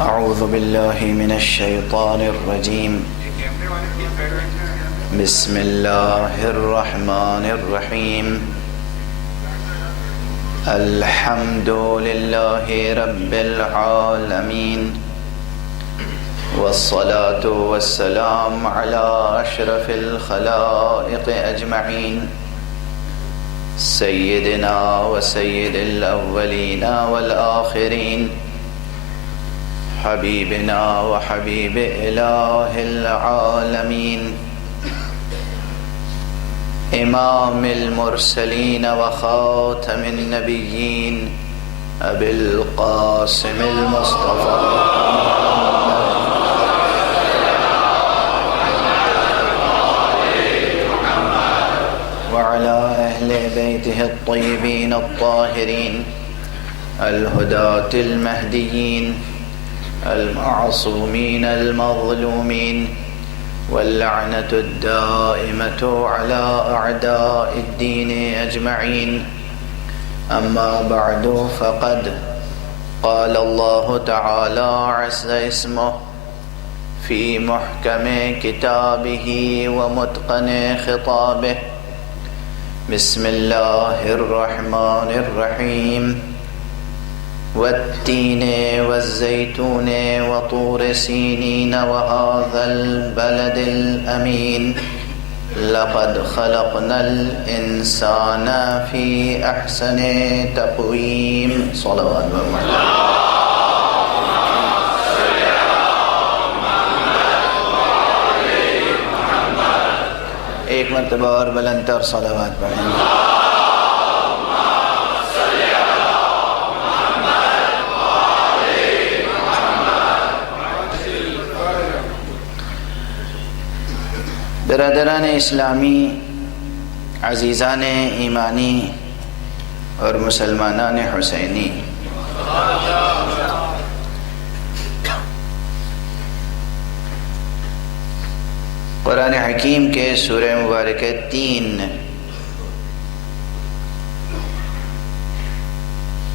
اعوذ باللہ من الشیطان الرجیم بسم اللہ الرحمن الرحیم الحمد للہ رب العالمین والصلاة والسلام علی اشرف الخلائق اجمعین سیدنا و سید الاولین والآخرین حبیبنا و حبیب الہ العالمین امام المرسلین و خاتم النبیین ابی القاسم المصطفى وعلى اہل بیتہ الطیبین الطاہرین الہداة المہدیین المعصومین المظلومین واللعنة الدائمة على أعداء الدين أجمعين أما بعد فقد قال الله تعالى عز اسمه في محكم كتابه ومتقن خطابه بسم الله الرحمن الرحيم والتين والزيتون وطور سينين وهذا البلد الأمين لقد خلقنا الإنسان في أحسن تقويم صلوات ایک مرتبہ اور بلند تر صلوات پڑھیں برادران اسلامی، عزیزان ایمانی اور مسلمانان حسینی، قرآن حکیم کے سورہ مبارکہ 3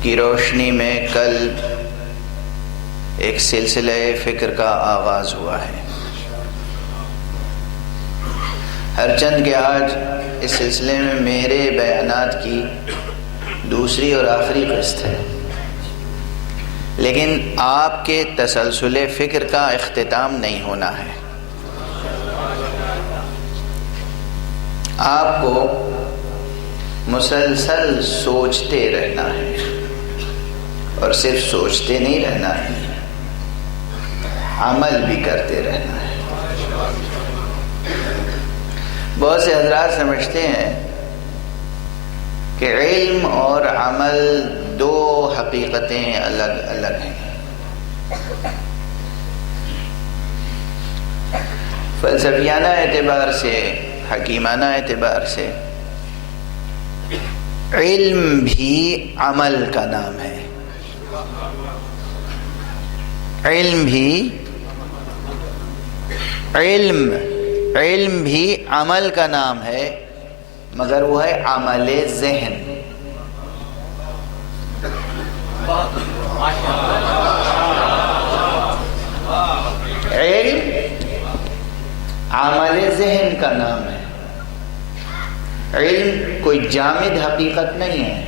کی روشنی میں کل ایک سلسلہ فکر کا آغاز ہوا ہے، ہر چند کہ آج اس سلسلے میں میرے بیانات کی دوسری اور آخری قسط ہے، لیکن آپ کے تسلسل فکر کا اختتام نہیں ہونا ہے۔ آپ کو مسلسل سوچتے رہنا ہے، اور صرف سوچتے نہیں رہنا ہے، عمل بھی کرتے رہنا ہے۔ بہت سے حضرات سمجھتے ہیں کہ علم اور عمل دو حقیقتیں الگ الگ ہیں۔ فلسفیانہ اعتبار سے، حکیمانہ اعتبار سے علم بھی عمل کا نام ہے، علم بھی عمل کا نام ہے، مگر وہ ہے عمل ذہن۔ علم عمل ذہن کا نام ہے۔ علم کوئی جامد حقیقت نہیں ہے،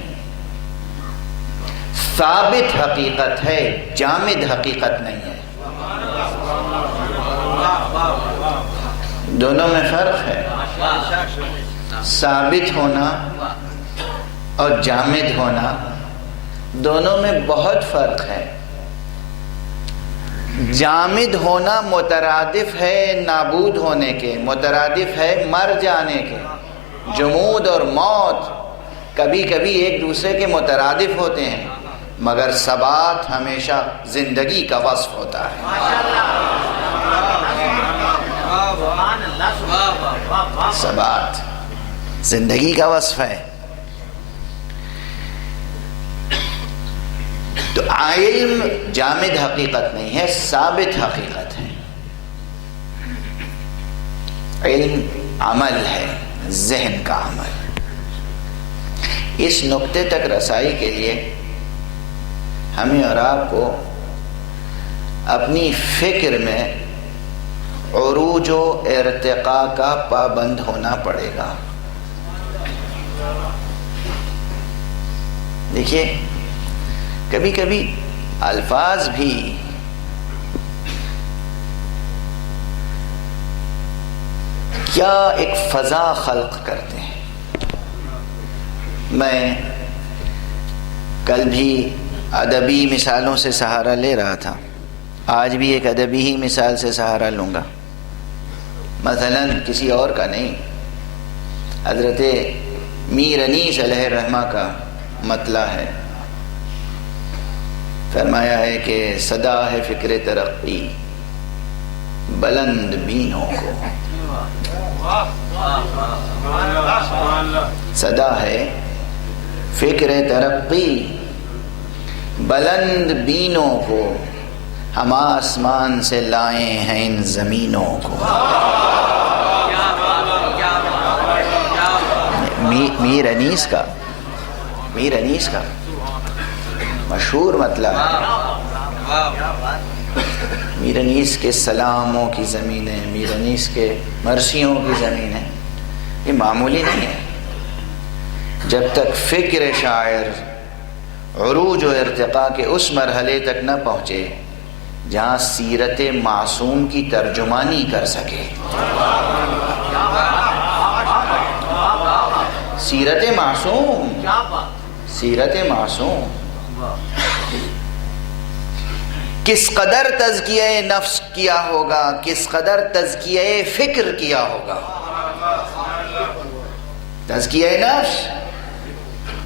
ثابت حقیقت ہے، جامد حقیقت نہیں ہے۔ دونوں میں فرق ہے، ثابت ہونا اور جامد ہونا، دونوں میں بہت فرق ہے۔ جامد ہونا مترادف ہے نابود ہونے کے، مترادف ہے مر جانے کے۔ جمود اور موت کبھی کبھی ایک دوسرے کے مترادف ہوتے ہیں، مگر ثبات ہمیشہ زندگی کا وصف ہوتا ہے۔ ثبات زندگی کا وصف ہے۔ تو علم جامد حقیقت نہیں ہے، ثابت حقیقت ہے۔ علم عمل ہے، ذہن کا عمل۔ اس نقطے تک رسائی کے لیے ہمیں اور آپ کو اپنی فکر میں عروج و ارتقاء کا پابند ہونا پڑے گا. دیکھیے کبھی کبھی الفاظ بھی کیا ایک فضا خلق کرتے ہیں. میں کل بھی ادبی مثالوں سے سہارا لے رہا تھا، آج بھی ایک ادبی ہی مثال سے سہارا لوں گا. مثلا کسی اور کا نہیں، حضرت میر انیس علیہ الرحمہ کا مطلع ہے. فرمایا ہے کہ صدا ہے فکر ترقی بلند بینوں کو، صدا ہے فکر ترقی بلند بینوں کو، ہم آسمان سے لائے ہیں ان زمینوں کو. میر انیس کا مشہور مطلب ہے. میر انیس کے سلاموں کی زمینیں، میر انیس کے مرثیوں کی زمینیں، یہ معمولی نہیں ہے. جب تک فکر شاعر عروج و ارتقاء کے اس مرحلے تک نہ پہنچے جہاں سیرت معصوم کی ترجمانی کر سکے. سیرت معصوم کس قدر تزکیہ نفس کیا ہوگا، کس قدر تزکیہ فکر کیا ہوگا. تزکیہ نفس،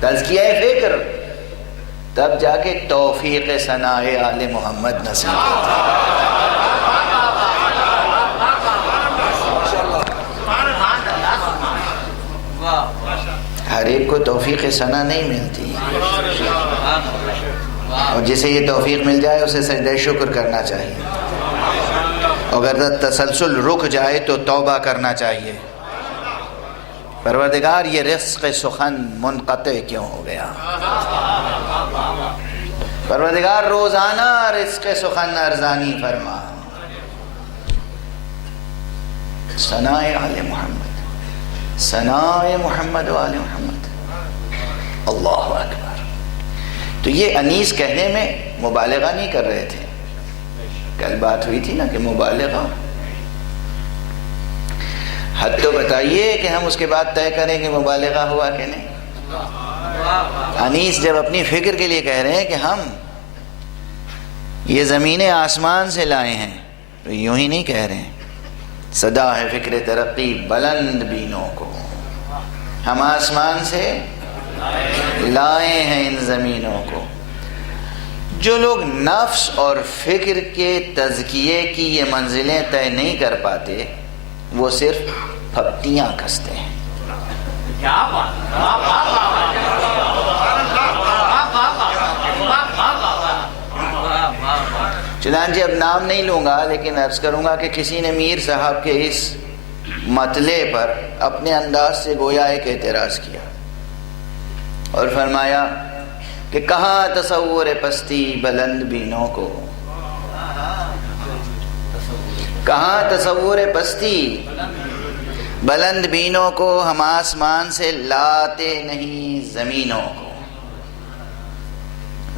تزکیہ فکر، تب جا کے توفیق ثناء آل محمد نصیب ہوتا ہے. ہر ایک کو توفیق ثنا نہیں ملتی، اور جسے یہ توفیق مل جائے اسے سجدہ شکر کرنا چاہیے. اگر تسلسل رک جائے تو توبہ کرنا چاہیے. پروردگار یہ رزق سخن منقطع کیوں ہو گیا؟ پروردگار روزانہ رزق سخن ارزانی فرما. ثناء آل محمد، ثناء محمد و آل محمد. اللہ اکبر. تو یہ انیس کہنے میں مبالغہ نہیں کر رہے تھے. کل بات ہوئی تھی نا کہ مبالغہ، حد تو بتائیے کہ ہم اس کے بعد طے کریں کہ مبالغہ ہوا کہ نہیں. انیس جب اپنی فکر کے لیے کہہ رہے ہیں کہ ہم یہ زمینیں آسمان سے لائے ہیں، تو یوں ہی نہیں کہہ رہے ہیں. صدا ہے فکر ترقی بلند بینوں کو، ہم آسمان سے لائے ہیں ان زمینوں کو. جو لوگ نفس اور فکر کے تزکیے کی یہ منزلیں طے نہیں کر پاتے، وہ صرف پھپتیاں کستے ہیں. چنانچہ اب نام نہیں لوں گا، لیکن عرض کروں گا کہ کسی نے میر صاحب کے اس مطلع پر اپنے انداز سے گویا ایک اعتراض کیا اور فرمایا کہ کہاں تصور پستی بلند بینوں کو، کہاں تصور پستی بلند بینوں کو، ہم آسمان سے لاتے نہیں زمینوں کو.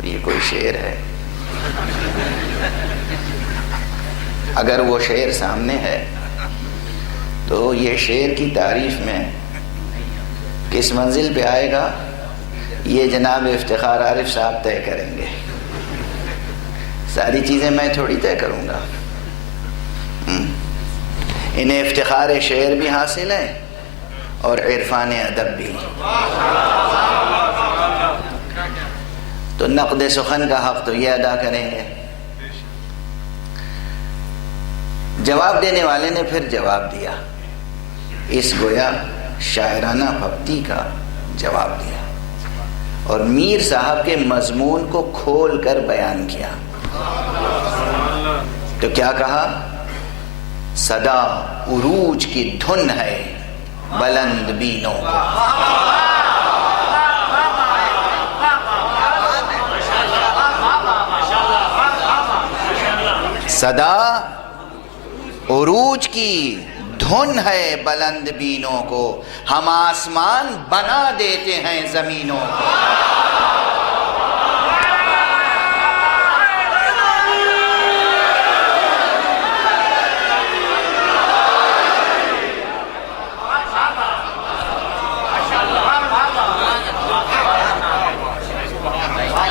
یہ کوئی شعر ہے؟ اگر وہ شعر سامنے ہے تو یہ شعر کی تعریف میں کس منزل پہ آئے گا یہ جناب افتخار عارف صاحب طے کریں گے. ساری چیزیں میں تھوڑی طے کروں گا. انہیں افتخار شعر بھی حاصل ہے اور عرفان ادب بھی. تو نقد سخن کا حق تو یہ ادا کریں گے. جواب دینے والے نے پھر جواب دیا، اس گویا شاعرانہ پھپتی کا جواب دیا اور میر صاحب کے مضمون کو کھول کر بیان کیا. تو کیا کہا؟ صدا عروج کی دھن ہے بلند بینوں کو. صدا عروج کی دھن ہے بلند بینوں کو، ہم آسمان بنا دیتے ہیں زمینوں کو۔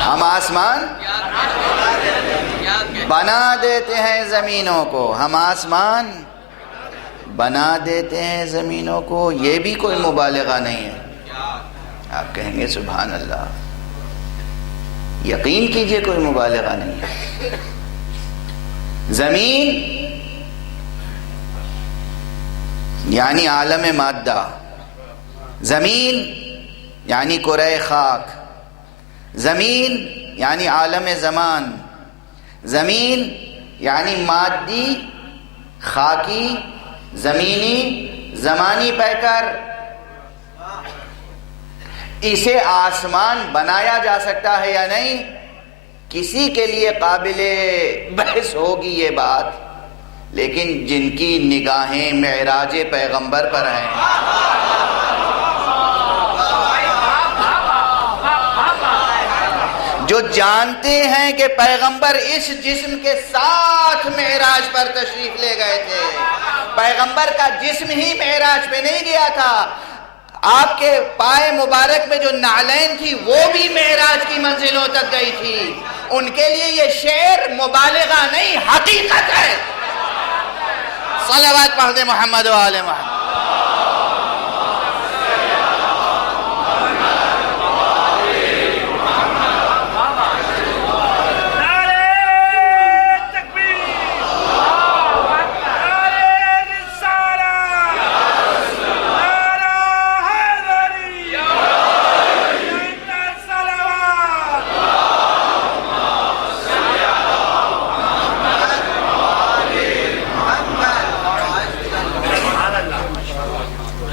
ہم آسمان بنا دیتے ہیں زمینوں کو، ہم آسمان بنا دیتے ہیں زمینوں کو۔ یہ بھی کوئی مبالغہ نہیں ہے۔ آپ کہیں گے سبحان اللہ، یقین کیجئے کوئی مبالغہ نہیں ہے۔ زمین یعنی عالم مادہ، زمین یعنی کرۂ خاک، زمین یعنی عالم زمان، زمین یعنی مادی، خاکی، زمینی، زمانی پیکر۔ اسے آسمان بنایا جا سکتا ہے یا نہیں؟ کسی کے لیے قابل بحث ہوگی یہ بات، لیکن جن کی نگاہیں معراج پیغمبر پر ہیں، جو جانتے ہیں کہ پیغمبر اس جسم کے ساتھ معراج پر تشریف لے گئے تھے، پیغمبر کا جسم ہی معراج پہ نہیں گیا تھا، آپ کے پائے مبارک میں جو نعلین تھی وہ بھی معراج کی منزلوں تک گئی تھی۔ ان کے لیے یہ شعر مبالغہ نہیں، حقیقت ہے۔ صلوات پڑھ دے محمد و آل محمد۔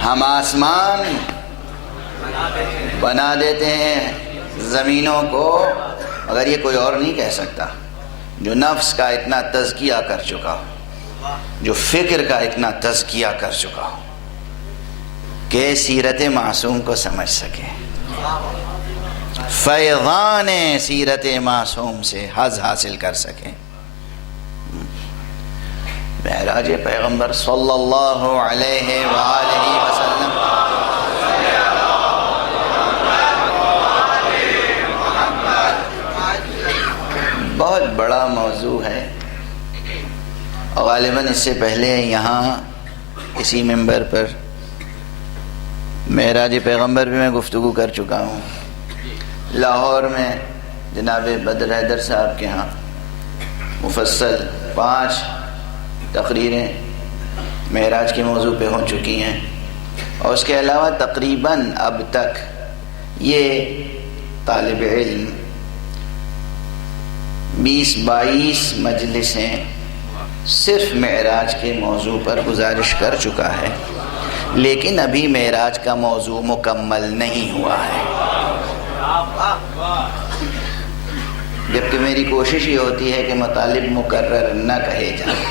ہم آسمان بنا دیتے ہیں زمینوں کو، اگر یہ کوئی اور نہیں کہہ سکتا، جو نفس کا اتنا تزکیہ کر چکا ہو، جو فکر کا اتنا تزکیہ کر چکا ہو کہ سیرت معصوم کو سمجھ سکے، فیضان سیرت معصوم سے حظ حاصل کر سکے۔ معراج پیغمبر صلی اللہ علیہ وآلہ وسلم بہت بڑا موضوع ہے، اور غالباً اس سے پہلے یہاں اسی منبر پر معراج پیغمبر بھی میں گفتگو کر چکا ہوں۔ لاہور میں جناب بدر حیدر صاحب کے ہاں مفصل 5 تقریریں معراج کے موضوع پہ ہو چکی ہیں، اور اس کے علاوہ تقریباً اب تک یہ طالب علم 20-22 مجلسیں صرف معراج کے موضوع پر گزارش کر چکا ہے، لیکن ابھی معراج کا موضوع مکمل نہیں ہوا ہے، جبکہ میری کوشش یہ ہوتی ہے کہ مطالب مکرر نہ کہے جائیں۔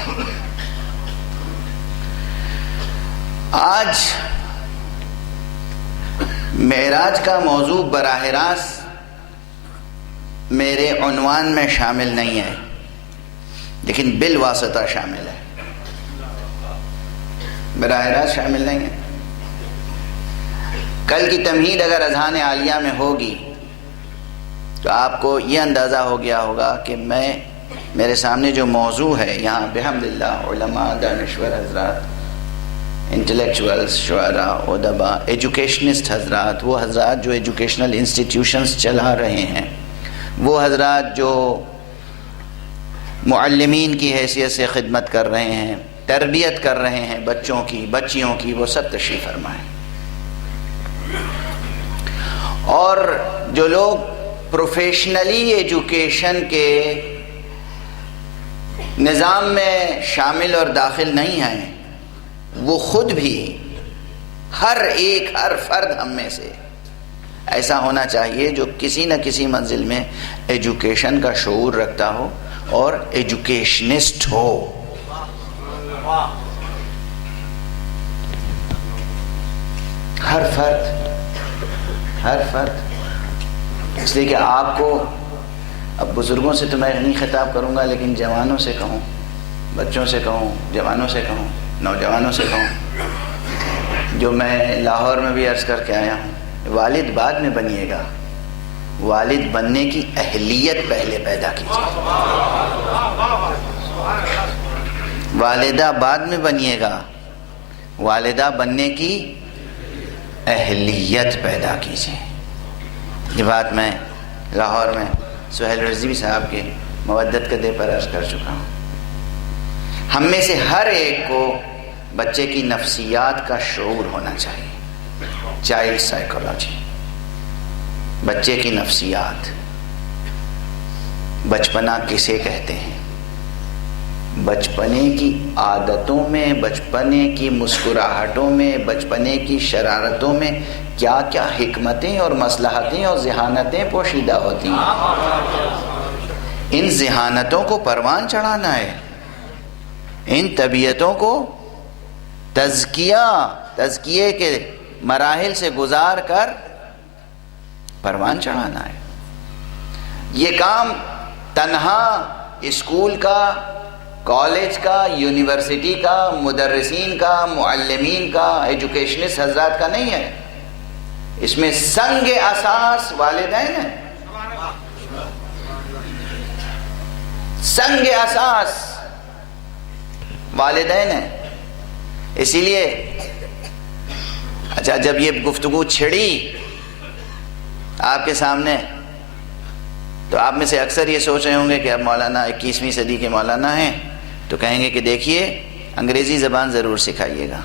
آج معراج کا موضوع براہ راست میرے عنوان میں شامل نہیں ہے، لیکن بالواسطہ شامل ہے، براہ راست شامل نہیں ہے۔ کل کی تمہید اگر اذہان عالیہ میں ہوگی تو آپ کو یہ اندازہ ہو گیا ہوگا کہ میرے سامنے جو موضوع ہے یہاں بحمداللہ علماء، دانشور حضرات، انٹلیکچوئلز، شعراء، ادباء، ایجوکیشنسٹ حضرات، وہ حضرات جو ایجوکیشنل انسٹیٹیوشنز چلا رہے ہیں، وہ حضرات جو معلمین کی حیثیت سے خدمت کر رہے ہیں، تربیت کر رہے ہیں بچوں کی، بچیوں کی، وہ سب تشریف فرمائیں۔ اور جو لوگ پروفیشنلی ایجوکیشن کے نظام میں شامل اور داخل نہیں ہیں، وہ خود بھی ہر فرد ہم میں سے ایسا ہونا چاہیے جو کسی نہ کسی منزل میں ایجوکیشن کا شعور رکھتا ہو، اور ایجوکیشنسٹ ہو. ہر فرد اس لیے کہ آپ کو اب بزرگوں سے تو میں نہیں خطاب کروں گا، لیکن جوانوں سے کہوں، بچوں سے کہوں، جوانوں سے کہوں، نوجوانوں سے کہوں، جو میں لاہور میں بھی عرض کر کے آیا ہوں، والد بعد میں بنیے گا، والد بننے کی اہلیت پہلے پیدا کیجیے. والدہ بعد میں بنیے گا، والدہ بننے کی اہلیت پیدا کیجیے. یہ بات میں لاہور میں سہیل رضوی صاحب کے مودت قدے پر عرض کر چکا ہوں. ہم میں سے ہر ایک کو بچے کی نفسیات کا شعور ہونا چاہیے. چائلڈ سائیکولوجی، بچے کی نفسیات. بچپنا کسے کہتے ہیں؟ بچپنے کی عادتوں میں، بچپنے کی مسکراہٹوں میں، بچپنے کی شرارتوں میں کیا کیا حکمتیں اور مصلحتیں اور ذہانتیں پوشیدہ ہوتی ہیں. ان ذہانتوں کو پروان چڑھانا ہے، ان طبیعتوں کو تزکیے کے مراحل سے گزار کر پروان چڑھانا ہے. یہ کام تنہا اسکول کا، کالج کا، یونیورسٹی کا، مدرسین کا، معلمین کا، ایجوکیشنسٹ حضرات کا نہیں ہے. اس میں سنگ اساس والدین ہیں. سنگ اساس والدین ہیں. اسی لیے اچھا، جب یہ گفتگو چھڑی آپ کے سامنے تو آپ میں سے اکثر یہ سوچ رہے ہوں گے کہ اب مولانا 21ویں صدی کے مولانا ہیں تو کہیں گے کہ دیکھیے انگریزی زبان ضرور سکھائیے گا.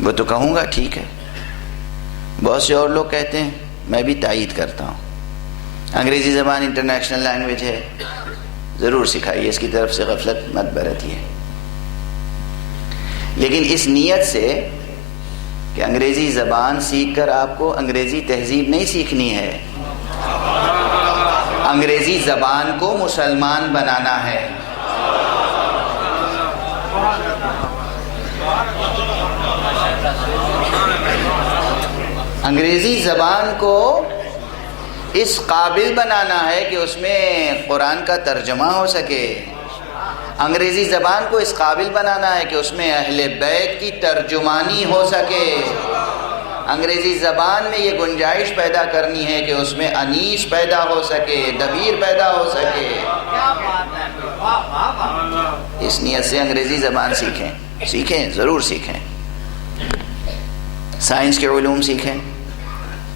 وہ تو کہوں گا ٹھیک ہے، بہت سے اور لوگ کہتے ہیں، میں بھی تائید کرتا ہوں، انگریزی زبان انٹرنیشنل لینگویج ہے، ضرور سکھائیے، اس کی طرف سے غفلت مت برتیے. لیکن اس نیت سے کہ انگریزی زبان سیکھ کر آپ کو انگریزی تہذیب نہیں سیکھنی ہے، انگریزی زبان کو مسلمان بنانا ہے. انگریزی زبان کو اس قابل بنانا ہے کہ اس میں قرآن کا ترجمہ ہو سکے. انگریزی زبان کو اس قابل بنانا ہے کہ اس میں اہل بیت کی ترجمانی ہو سکے. انگریزی زبان میں یہ گنجائش پیدا کرنی ہے کہ اس میں انیس پیدا ہو سکے، دبیر پیدا ہو سکے. اس نیت سے انگریزی زبان سیکھیں، ضرور سیکھیں. سائنس کے علوم سیکھیں،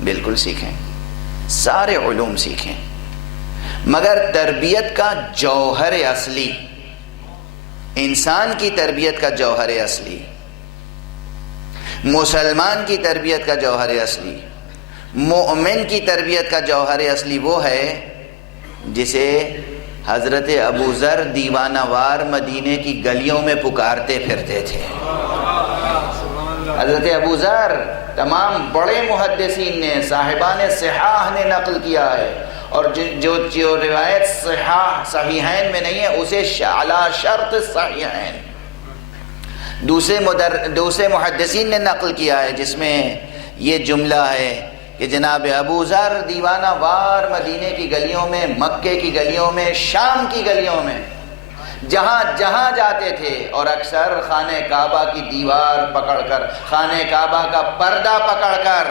بالکل سیکھیں، سارے علوم سیکھیں، مگر تربیت کا جوہر اصلی، انسان کی تربیت کا جوہر اصلی، مسلمان کی تربیت کا جوہر اصلی، مومن کی تربیت کا جوہر اصلی وہ ہے جسے حضرت ابو ذر دیوانہ وار مدینے کی گلیوں میں پکارتے پھرتے تھے. حضرت ابو ذر تمام بڑے محدثین نے، صاحبان صحاح نے نقل کیا ہے، اور جو روایت صحیحین میں نہیں ہے اسے علی شرط صحیحین دوسرے محدثین نے نقل کیا ہے، جس میں یہ جملہ ہے کہ جناب ابو ذر دیوانہ وار مدینے کی گلیوں میں، مکے کی گلیوں میں، شام کی گلیوں میں، جہاں جہاں جاتے تھے، اور اکثر خانہ کعبہ کی دیوار پکڑ کر، خانہ کعبہ کا پردہ پکڑ کر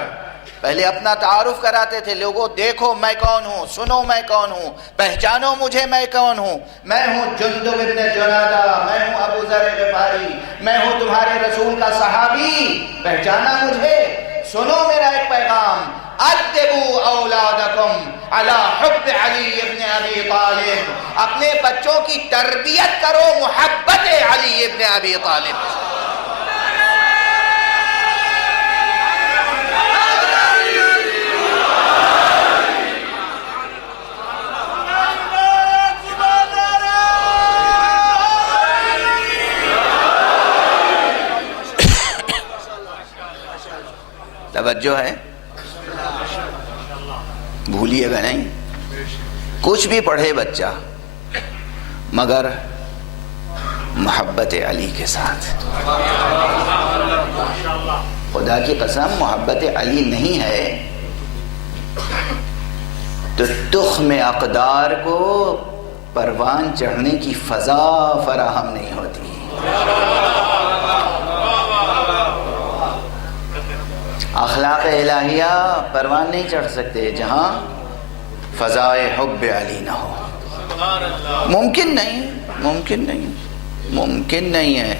پہلے اپنا تعارف کراتے تھے. لوگوں دیکھو میں کون ہوں، سنو میں کون ہوں، پہچانو مجھے میں کون ہوں. میں ہوں جندب ابن جنادہ، میں ہوں ابو ذر غفاری، میں ہوں تمہارے رسول کا صحابی، پہچانا مجھے؟ سنو میرا ایک پیغام، ادبوا اولادکم علی حب علی ابن ابی طالب، اپنے بچوں کی تربیت کرو محبت علی ابن ابی طالب. توجہ ہے، بھولیے گا نہیں. کچھ بھی پڑھے بچہ، مگر محبت علی کے ساتھ. خدا کی قسم محبت علی نہیں ہے تو تخم اقدار کو پروان چڑھنے کی فضا فراہم نہیں ہوتی. اخلاق الہیہ پروان نہیں چڑھ سکتے جہاں فضائے حب علی نہ ہو. ممکن نہیں، ممکن نہیں، ممکن نہیں ہے،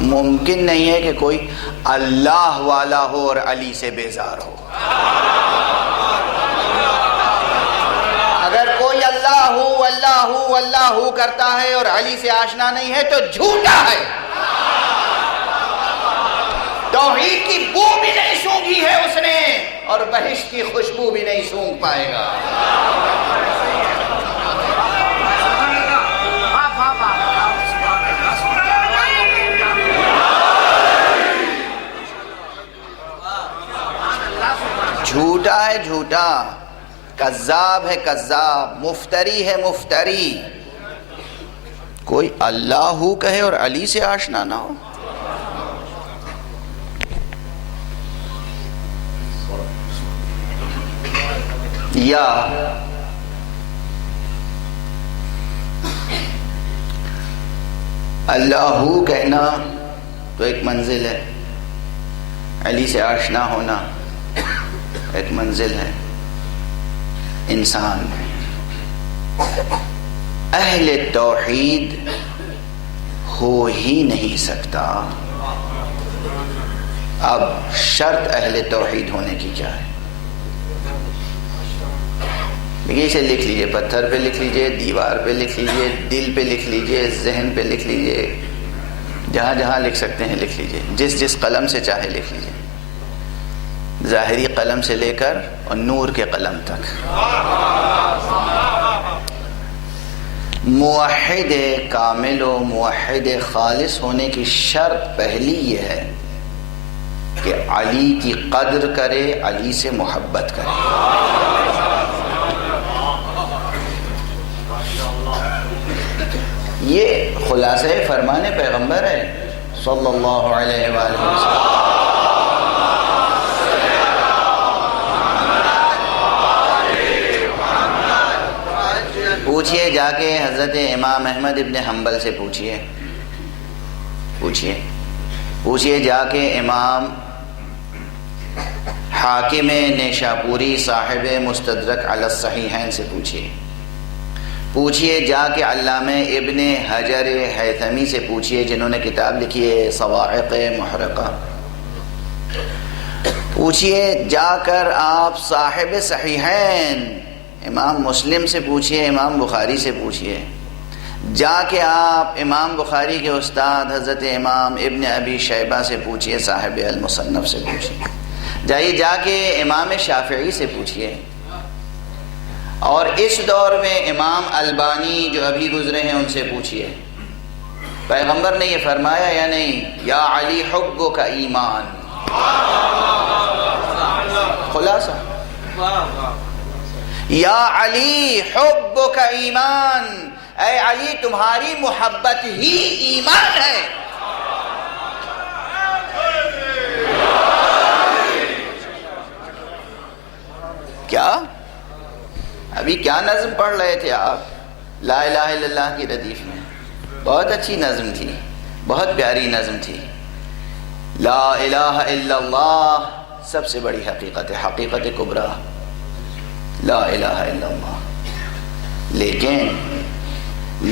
ممکن نہیں ہے کہ کوئی اللہ والا ہو اور علی سے بیزار ہو. اگر کوئی اللہ کرتا ہے اور علی سے آشنا نہیں ہے تو جھوٹا ہے. توحید کی بو بھی نہیں سونگھی ہے اس نے اور بہشت کی خوشبو بھی نہیں سونگ پائے گا. جھوٹا ہے جھوٹا، کذاب ہے کذاب، مفتری ہے مفتری. کوئی اللہ کہے اور علی سے آشنا نہ ہو. یا اللہ کہنا تو ایک منزل ہے، علی سے آشنا ہونا ایک منزل ہے. انسان اہل توحید ہو ہی نہیں سکتا. اب شرط اہل توحید ہونے کی کیا ہے؟ دیکھیے اسے لکھ لیجئے، پتھر پہ لکھ لیجئے، دیوار پہ لکھ لیجئے، دل پہ لکھ لیجئے، ذہن پہ لکھ لیجئے، جہاں جہاں لکھ سکتے ہیں لکھ لیجئے، جس جس قلم سے چاہے لکھ لیجئے، ظاہری قلم سے لے کر اور نور کے قلم تک. موحد کامل و موحد خالص ہونے کی شرط پہلی یہ ہے کہ علی کی قدر کرے، علی سے محبت کرے. یہ خلاصہ فرمان پیغمبر ہے صلی اللہ علیہ وآلہ وسلم. پوچھئے جا کے حضرت امام احمد ابن حنبل سے پوچھئے جا کے امام حاکم نیشاپوری صاحب مستدرک علی الصحیحین سے پوچھئے جا کے علامہ ابن حجر ہیثمی سے پوچھئے جنہوں نے کتاب لکھی ہے صواعق محرقہ. پوچھئے جا کر آپ صاحب صحیحین امام مسلم سے پوچھئے، امام بخاری سے پوچھئے. جا کے آپ امام بخاری کے استاد حضرت امام ابن ابی شیبہ سے پوچھئے، صاحب المصنف سے پوچھئے. جائیے جا کے امام شافعی سے پوچھئے. اور اس دور میں امام البانی جو ابھی گزرے ہیں ان سے پوچھئے پیغمبر نے یہ فرمایا یا نہیں؟ یا علی حبک ایمان. خلاصہ یا علی حبک ایمان، اے علی تمہاری محبت ہی ایمان ہے. کیا ابھی کیا نظم پڑھ رہے تھے آپ لا الہ الا اللہ کی ردیف میں؟ بہت اچھی نظم تھی، بہت پیاری نظم تھی. لا الہ الا اللہ سب سے بڑی حقیقت ہے، حقیقت کبریٰ لا الہ الا اللہ. لیکن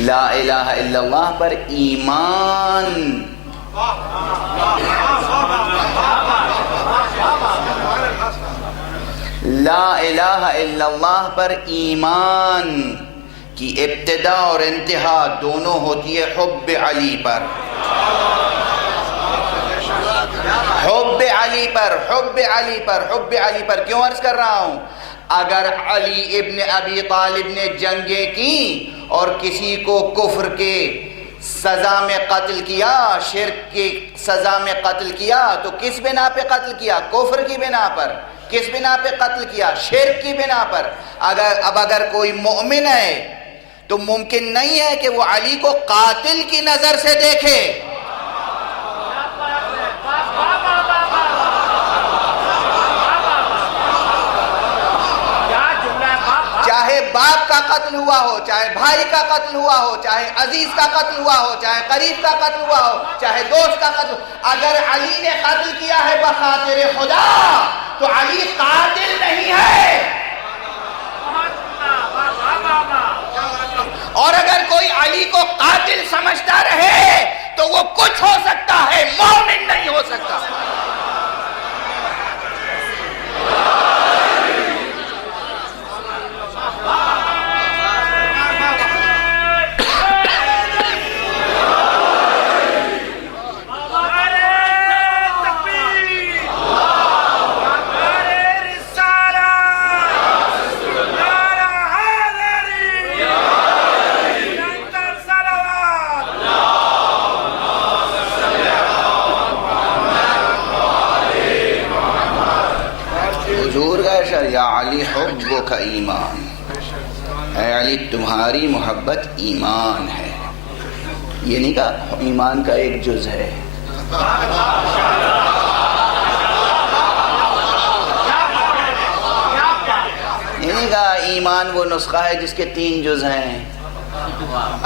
لا الہ الا اللہ پر ایمان لا الہ الا اللہ پر ایمان کی ابتدا اور انتہا دونوں ہوتی ہے حب علی پر. حب علی پر، حب علی پر، حب علی پر. کیوں عرض کر رہا ہوں؟ اگر علی ابن ابی طالب نے جنگیں کی اور کسی کو کفر کے سزا میں قتل کیا، شرک کی سزا میں قتل کیا، تو کس بنا پہ قتل کیا؟ کفر کی بنا پر. کس بنا پہ قتل کیا؟ شرک کی بنا پر. اگر کوئی مومن ہے تو ممکن نہیں ہے کہ وہ علی کو قاتل کی نظر سے دیکھے. چاہے باپ کا قتل ہوا ہو، چاہے بھائی کا قتل ہوا ہو، چاہے عزیز کا قتل ہوا ہو، چاہے قریب کا قتل ہوا ہو، چاہے دوست کا قتل، اگر علی نے قتل کیا ہے بخاطر خدا تو علی قاتل نہیں ہے. اور اگر کوئی علی کو قاتل سمجھتا رہے تو وہ کچھ ہو سکتا ہے، مومن نہیں ہو سکتا. یا علی حبک ایمان، اے علی تمہاری محبت ایمان ہے. یہ نہیں کہا ایمان کا ایک جز ہے. یہ نہیں کہا ایمان وہ نسخہ ہے جس کے 3 جز ہیں،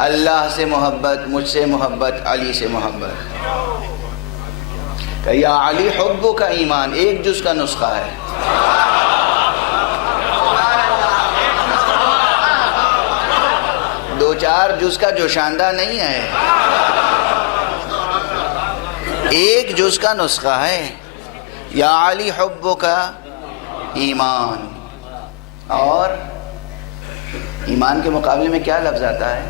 اللہ سے محبت، مجھ سے محبت، علی سے محبت. کہ یا علی حبک ایمان ایک جز کا نسخہ ہے. دو 4 جز کا جوشاندہ نہیں ہے، ایک جز کا نسخہ ہے. یا علی حبک ایمان. اور ایمان کے مقابلے میں کیا لفظ آتا ہے؟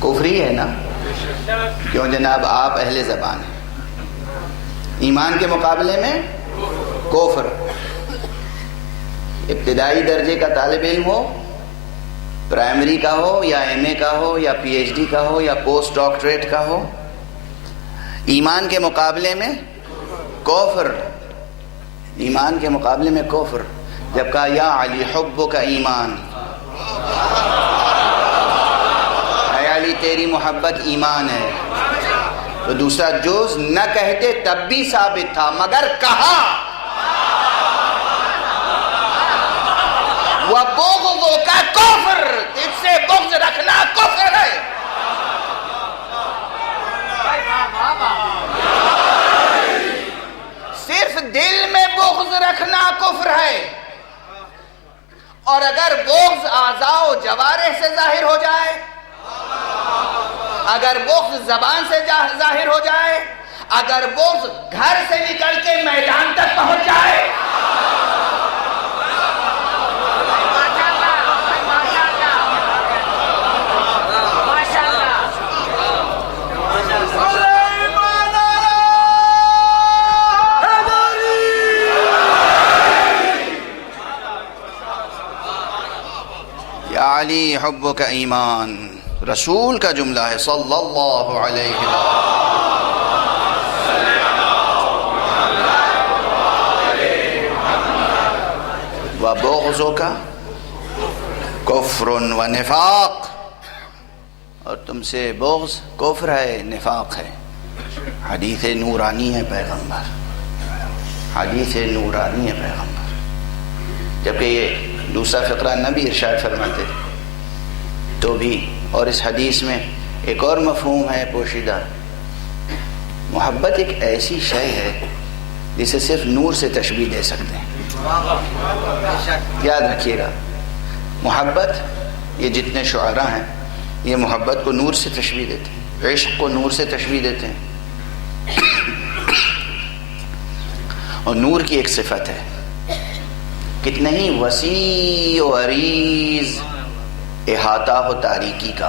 کفری ہے نا، کیوں جناب آپ اہل زبان ہیں. ایمان کے مقابلے میں کفر. ابتدائی درجے کا طالب علم ہو، پرائمری کا ہو یا ایم اے کا ہو یا پی ایچ ڈی کا ہو یا پوسٹ ڈاکٹریٹ کا ہو، ایمان کے مقابلے میں کفر. ایمان کے مقابلے میں کفر. جب کہا یا علی حبک ایمان، اے علی تیری محبت ایمان ہے، تو دوسرا جز نہ کہتے تب بھی ثابت تھا، مگر کہا. وَبُغْضُكَ کفر، تجھ سے بغض رکھنا کفر ہے. صرف دل میں بغض رکھنا کفر ہے. اور اگر بغض اعضاء و جوارح سے ظاہر ہو جائے، اگر بغض زبان سے ظاہر ہو جائے، اگر بغض گھر سے نکل کے میدان تک پہنچ جائے، علی حبک ایمان رسول کا جملہ ہے صلی اللہ علیہ وسلم. وبغضک کفر و نفاق، اور تم سے بغض کفر ہے، نفاق ہے. حدیث نورانی ہے پیغمبر، حدیث نورانی ہے پیغمبر. جبکہ یہ دوسرا فقرہ نبی ارشاد فرماتے تو بھی. اور اس حدیث میں ایک اور مفہوم ہے پوشیدہ. محبت ایک ایسی شے ہے جسے صرف نور سے تشبیہ دے سکتے ہیں. یاد رکھیے گا، محبت، یہ جتنے شعراء ہیں یہ محبت کو نور سے تشبیہ دیتے ہیں، عشق کو نور سے تشبیہ دیتے ہیں. اور نور کی ایک صفت ہے، کتنے ہی وسیع و عریض احاطہ ہو تاریکی کا،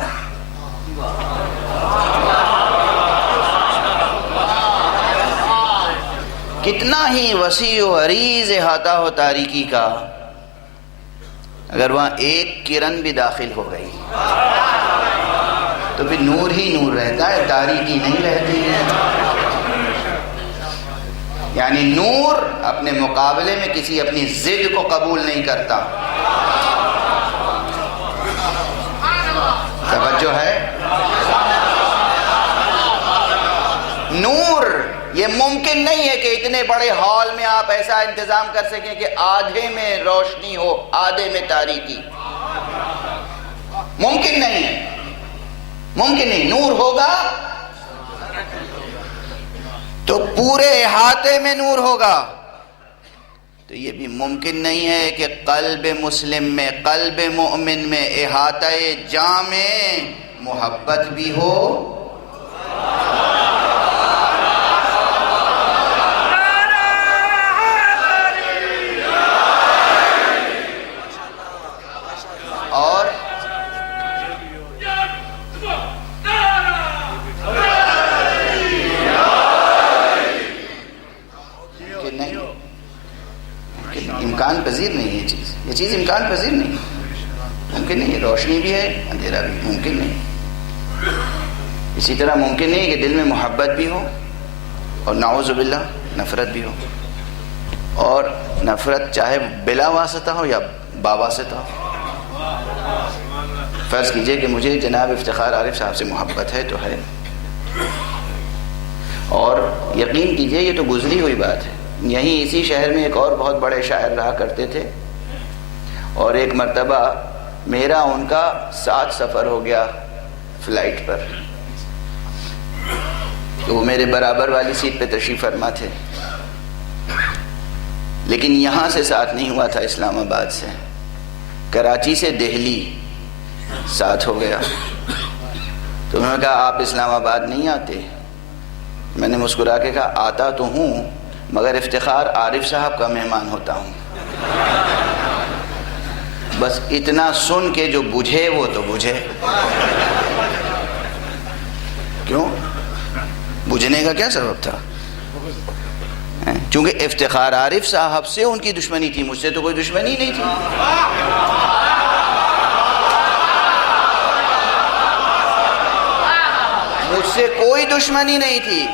کتنا ہی وسیع و عریض احاطہ ہو تاریکی کا، اگر وہاں ایک کرن بھی داخل ہو گئی تو پھر نور ہی نور رہتا ہے، تاریکی نہیں رہتی ہے. یعنی نور اپنے مقابلے میں کسی اپنی ضد کو قبول نہیں کرتا. ممکن نہیں ہے کہ اتنے بڑے ہال میں آپ ایسا انتظام کر سکیں کہ آدھے میں روشنی ہو آدھے میں تاریکی. ممکن نہیں ہے، ممکن نہیں. نور ہوگا تو پورے احاطے میں نور ہوگا. تو یہ بھی ممکن نہیں ہے کہ قلب مسلم میں، قلب مومن میں احاطہ جامع محبت بھی ہو. اور امکان پذیر نہیں یہ چیز امکان پذیر نہیں، ممکن نہیں. روشنی بھی ہے، اندھیرا بھی ممکن نہیں. اسی طرح ممکن نہیں کہ دل میں محبت بھی ہو اور نعوذ باللہ نفرت بھی ہو. اور نفرت چاہے بلا واسطہ ہو یا باواسطہ ہو. فرض کیجئے کہ مجھے جناب افتخار عارف صاحب سے محبت ہے تو ہے، اور یقین کیجئے یہ تو گزری ہوئی بات ہے. یہیں اسی شہر میں ایک اور بہت بڑے شاعر رہا کرتے تھے، اور ایک مرتبہ میرا ان کا ساتھ سفر ہو گیا فلائٹ پر. تو وہ میرے برابر والی سیٹ پہ تشریف فرما تھے، لیکن یہاں سے ساتھ نہیں ہوا تھا، اسلام آباد سے. کراچی سے دہلی ساتھ ہو گیا. تو انہوں نے کہا آپ اسلام آباد نہیں آتے؟ میں نے مسکرا کے کہا آتا تو ہوں، مگر افتخار عارف صاحب کا مہمان ہوتا ہوں. بس اتنا سن کے جو بجھے وہ تو بجھے. کیوں بجھنے کا کیا سبب تھا؟ چونکہ افتخار عارف صاحب سے ان کی دشمنی تھی، مجھ سے تو کوئی دشمنی نہیں تھی. مجھ سے کوئی دشمنی نہیں تھی.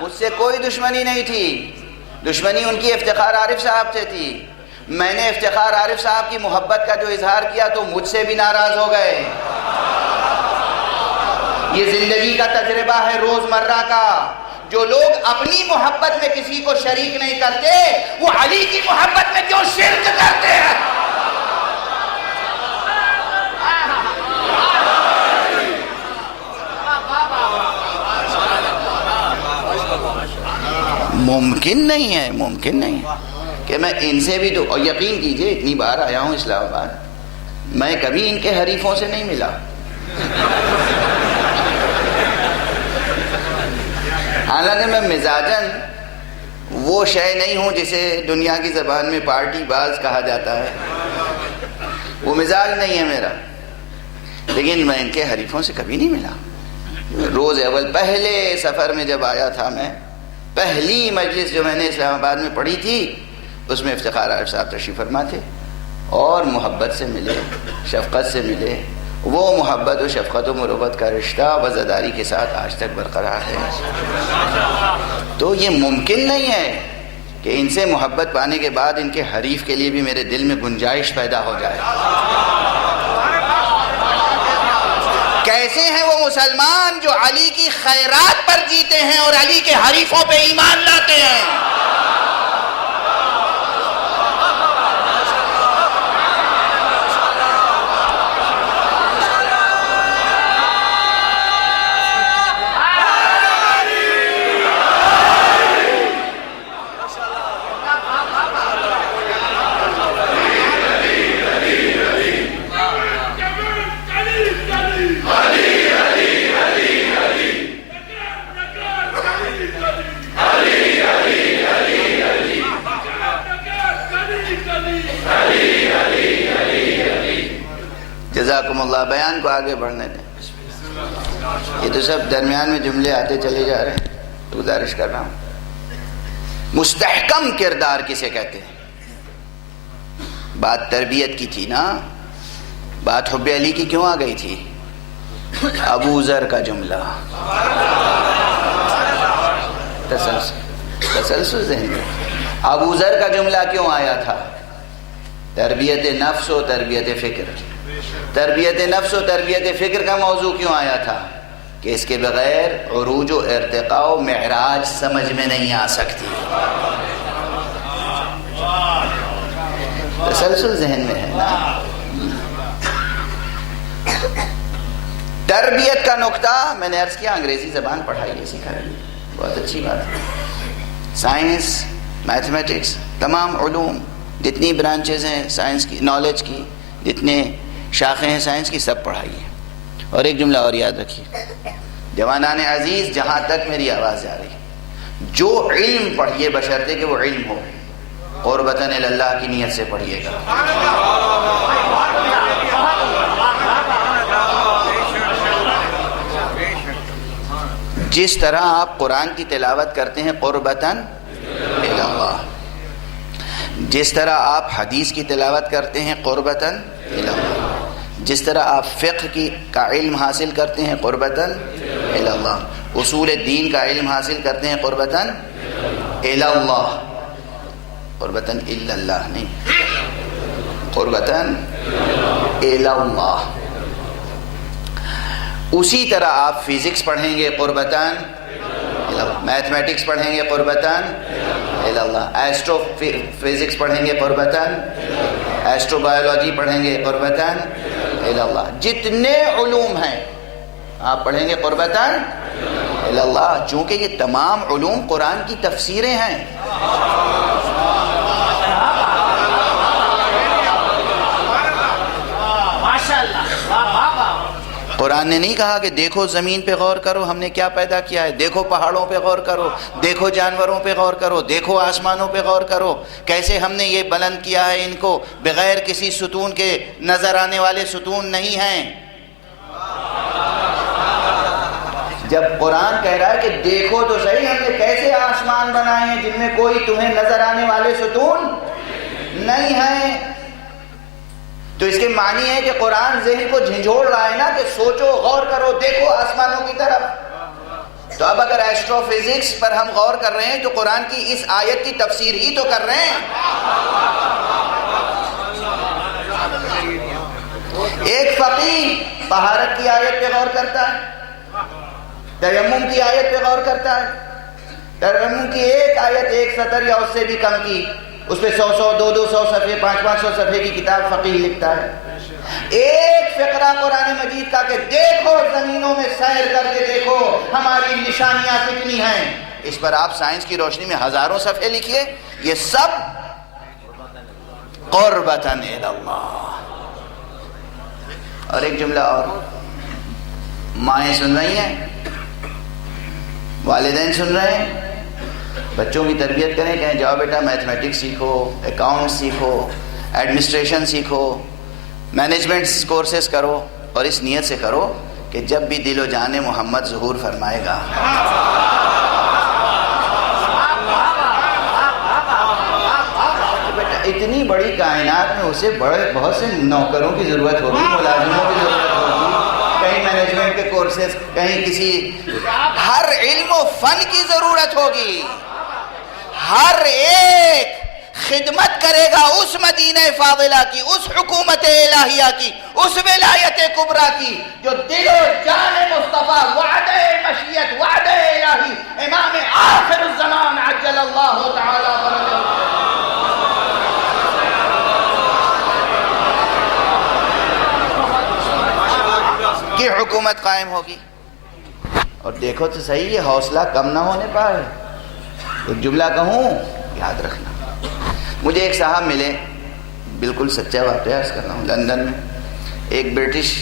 مجھ سے کوئی دشمنی نہیں تھی. دشمنی ان کی افتخار عارف صاحب سے تھی. میں نے افتخار عارف صاحب کی محبت کا جو اظہار کیا تو مجھ سے بھی ناراض ہو گئے. یہ زندگی کا تجربہ ہے روزمرہ کا. جو لوگ اپنی محبت میں کسی کو شریک نہیں کرتے وہ علی کی محبت میں کیوں شرک کرتے ہیں؟ ممکن نہیں ہے، ممکن نہیں ہے کہ میں ان سے بھی تو، اور یقین کیجئے اتنی بار آیا ہوں اسلام آباد، میں کبھی ان کے حریفوں سے نہیں ملا. حالانکہ میں مزاجاً وہ شے نہیں ہوں جسے دنیا کی زبان میں پارٹی باز کہا جاتا ہے، وہ مزاج نہیں ہے میرا. لیکن میں ان کے حریفوں سے کبھی نہیں ملا. روز اول پہلے سفر میں جب آیا تھا، میں پہلی مجلس جو میں نے اسلام آباد میں پڑھی تھی اس میں افتخار عارف صاحب تشریف فرما تھے، اور محبت سے ملے، شفقت سے ملے. وہ محبت و شفقت و مروت کا رشتہ وزاداری کے ساتھ آج تک برقرار ہے. تو یہ ممکن نہیں ہے کہ ان سے محبت پانے کے بعد ان کے حریف کے لیے بھی میرے دل میں گنجائش پیدا ہو جائے. کیسے ہیں وہ مسلمان جو علی کی خیرات پر جیتے ہیں اور علی کے حریفوں پہ ایمان لاتے ہیں؟ جزاکم اللہ. بیان کو آگے بڑھنے دیں. یہ تو سب درمیان میں جملے آتے چلے جا رہے ہیں. گزارش کر رہا ہوں، مستحکم کردار کسے کہتے ہیں؟ بات تربیت کی تھی نا، بات حب علی کی کیوں آ گئی تھی؟ ابو ذر کا جملہ تسلسل ذہن میں. ابو ذر کا جملہ کیوں آیا تھا؟ تربیت نفس و تربیت فکر. تربیت نفس و تربیت فکر کا موضوع کیوں آیا تھا؟ کہ اس کے بغیر عروج و ارتقاء و معراج سمجھ میں نہیں آ سکتی. تسلسل ذہن میں ہے نا. تربیت کا نقطہ میں نے عرض کیا انگریزی زبان پڑھائیے سکھائیے، بہت اچھی بات ہے. سائنس، میتھمیٹکس، تمام علوم جتنی برانچز ہیں سائنس کی، نالج کی جتنے شاخیں ہیں سائنس کی، سب پڑھائیے. اور ایک جملہ اور یاد رکھیے جوانان عزیز، جہاں تک میری آواز جا رہی ہے، جو علم پڑھیے بشرطے کہ وہ علم ہو قربتاً اللہ کی نیت سے پڑھیے گا. جس طرح آپ قرآن کی تلاوت کرتے ہیں قربتاً اللہ، جس طرح آپ حدیث کی تلاوت کرتے ہیں قربتاً اللہ، جس طرح آپ فقہ کا علم حاصل کرتے ہیں قربتاً اللہ، اصول دین کا علم حاصل کرتے ہیں قربتاً اللہ، قربتاً اللہ نہیں، قربتاً اللہ. اسی طرح آپ فزکس پڑھیں گے قربتاً اللہ، میتھمیٹکس پڑھیں گے قربتاً اللہ، ایسٹرو فزکس پڑھیں گے قربتاً، ایسٹرو بایولوجی پڑھیں گے قربتاً اللہ. جتنے علوم ہیں آپ پڑھیں گے قربتاً اللہ، چونکہ یہ تمام علوم قرآن کی تفسیریں ہیں. قرآن نے نہیں کہا کہ دیکھو زمین پہ غور کرو ہم نے کیا پیدا کیا ہے، دیکھو پہاڑوں پہ غور کرو، دیکھو جانوروں پہ غور کرو، دیکھو آسمانوں پہ غور کرو، کیسے ہم نے یہ بلند کیا ہے ان کو بغیر کسی ستون کے. نظر آنے والے ستون نہیں ہیں. جب قرآن کہہ رہا ہے کہ دیکھو تو صحیح ہم نے کیسے آسمان بنائے ہیں جن میں کوئی تمہیں نظر آنے والے ستون نہیں ہیں، تو اس کے معنی ہے کہ قرآن ذہن کو جھنجھوڑ رہا ہے نا کہ سوچو، غور کرو، دیکھو آسمانوں کی طرف. تو اب اگر ایسٹرو فزکس پر ہم غور کر رہے ہیں تو قرآن کی اس آیت کی تفسیر ہی تو کر رہے ہیں. ایک فقیہ طہارت کی آیت پہ غور کرتا ہے، تیمم کی آیت پہ غور کرتا ہے، تیمم کی ایک آیت ایک سطر یا اس سے بھی کم کی، اس پہ 100 200 صفحے 500 صفحے کی کتاب فقیہ لکھتا ہے. ایک فقرہ قرآن مجید کا کہ دیکھو زمینوں میں سیر کر کے دیکھو ہماری نشانیاں کتنی ہیں، اس پر آپ سائنس کی روشنی میں ہزاروں صفحے لکھیے، یہ سب قربتاً اللہ. اور ایک جملہ اور، مائیں سن رہی ہیں، والدین سن رہے ہیں، بچوں کی تربیت کریں، کہیں جاؤ بیٹا میتھمیٹکس سیکھو، اکاؤنٹ سیکھو، ایڈمنسٹریشن سیکھو، مینجمنٹ کورسز کرو، اور اس نیت سے کرو کہ جب بھی دل و جان محمد ظہور فرمائے گا بیٹا اتنی بڑی کائنات میں اسے بہت سے نوکروں کی ضرورت ہوگی، ملازموں کی ضرورت ہوگی، کہیں مینجمنٹ کے کورسز، کہیں کسی، ہر علم و فن کی ضرورت ہوگی. ہر ایک خدمت کرے گا اس مدینہ فاضلہ کی، اس حکومت الہیہ کی، اس ولایت کبریٰ کی جو دل و جان مصطفیٰ، وعدہ مشیت، وعدہ الہی، امام آخر الزمان عجل اللہ تعالی فرجہ کی حکومت قائم ہوگی. اور دیکھو تو صحیح یہ حوصلہ کم نہ ہونے پائے. ایک جملہ کہوں یاد رکھنا. مجھے ایک صاحب ملے، بالکل سچا واقعہ عرض کر رہا ہوں، لندن میں ایک برٹش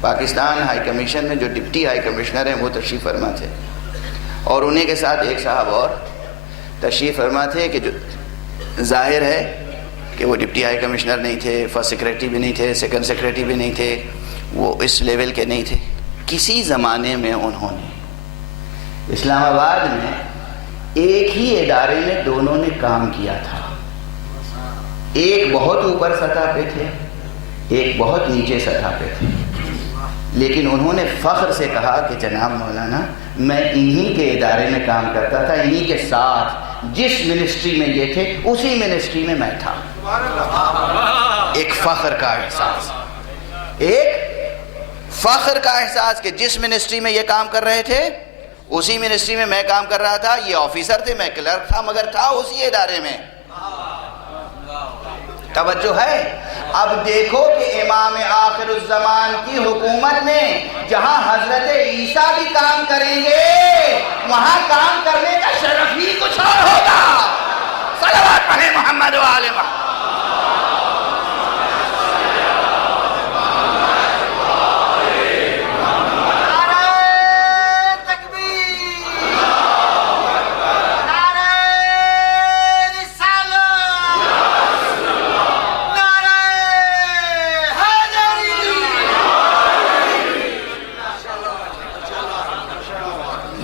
پاکستان ہائی کمیشن میں جو ڈپٹی ہائی کمشنر ہیں وہ تشریف فرما تھے، اور انہیں کے ساتھ ایک صاحب اور تشریف فرما تھے کہ جو ظاہر ہے کہ وہ ڈپٹی ہائی کمشنر نہیں تھے، فرسٹ سیکریٹری بھی نہیں تھے، سیکنڈ سیکریٹری بھی نہیں تھے، وہ اس لیول کے نہیں تھے. کسی زمانے میں انہوں نے اسلام آباد میں ایک ہی ادارے میں دونوں نے کام کیا تھا. ایک بہت اوپر سطح پہ تھے، ایک بہت نیچے سطح پہ تھے، لیکن انہوں نے فخر سے کہا کہ جناب مولانا میں انہی کے ادارے میں کام کرتا تھا، انہی کے ساتھ جس منسٹری میں یہ تھے اسی منسٹری میں میں تھا. ایک فخر کا احساس، ایک فخر کا احساس کہ جس منسٹری میں یہ کام کر رہے تھے اسی منسٹری میں کام کر رہا تھا. یہ آفیسر تھے، میں کلرک تھا، مگر تھا اسی ادارے میں. توجہ ہے؟ اب دیکھو کہ امام آخر الزمان کی حکومت میں جہاں حضرت عیسیٰ بھی کام کریں گے وہاں کام کرنے کا شرف ہی کچھ اور ہوگا. صلوات پڑھیں محمد و آل محمد.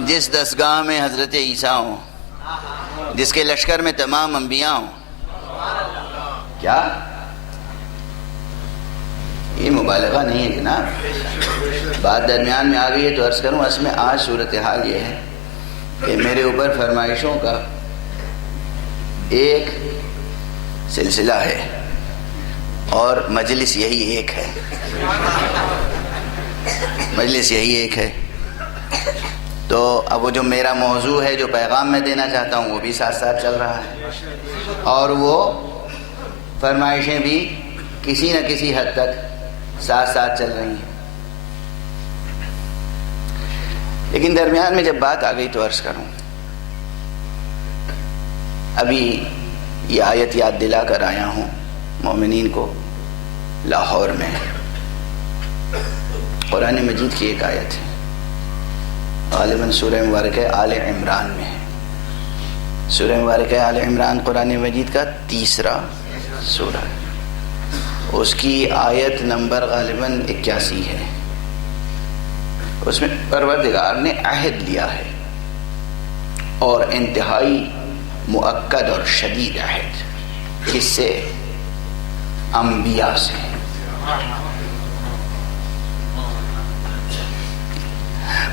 جس دستگاہ میں حضرت عیسیٰ ہوں، جس کے لشکر میں تمام انبیاء ہوں، کیا یہ مبالغہ نہیں ہے جناب؟ بات درمیان میں آ گئی ہے تو عرض کروں، اس میں آج صورتحال یہ ہے کہ میرے اوپر فرمائشوں کا ایک سلسلہ ہے اور مجلس یہی ایک ہے. مجلس یہی ایک ہے. تو اب وہ جو میرا موضوع ہے، جو پیغام میں دینا چاہتا ہوں، وہ بھی ساتھ ساتھ چل رہا ہے اور وہ فرمائشیں بھی کسی نہ کسی حد تک ساتھ ساتھ چل رہی ہیں. لیکن درمیان میں جب بات آ گئی تو عرض کروں، ابھی یہ آیت یاد دلا کر آیا ہوں مومنین کو لاہور میں. قرآن مجید کی ایک آیت ہے، غالباً سورہ مبارکہ آل عمران میں ہے. سورہ مبارکہ آل عمران قرآن مجید کا 3 سورہ ہے. اس کی آیت نمبر غالباً 81 ہے. اس میں پروردگار نے عہد لیا ہے اور انتہائی مؤکد اور شدید عہد. کس سے؟ انبیاء سے.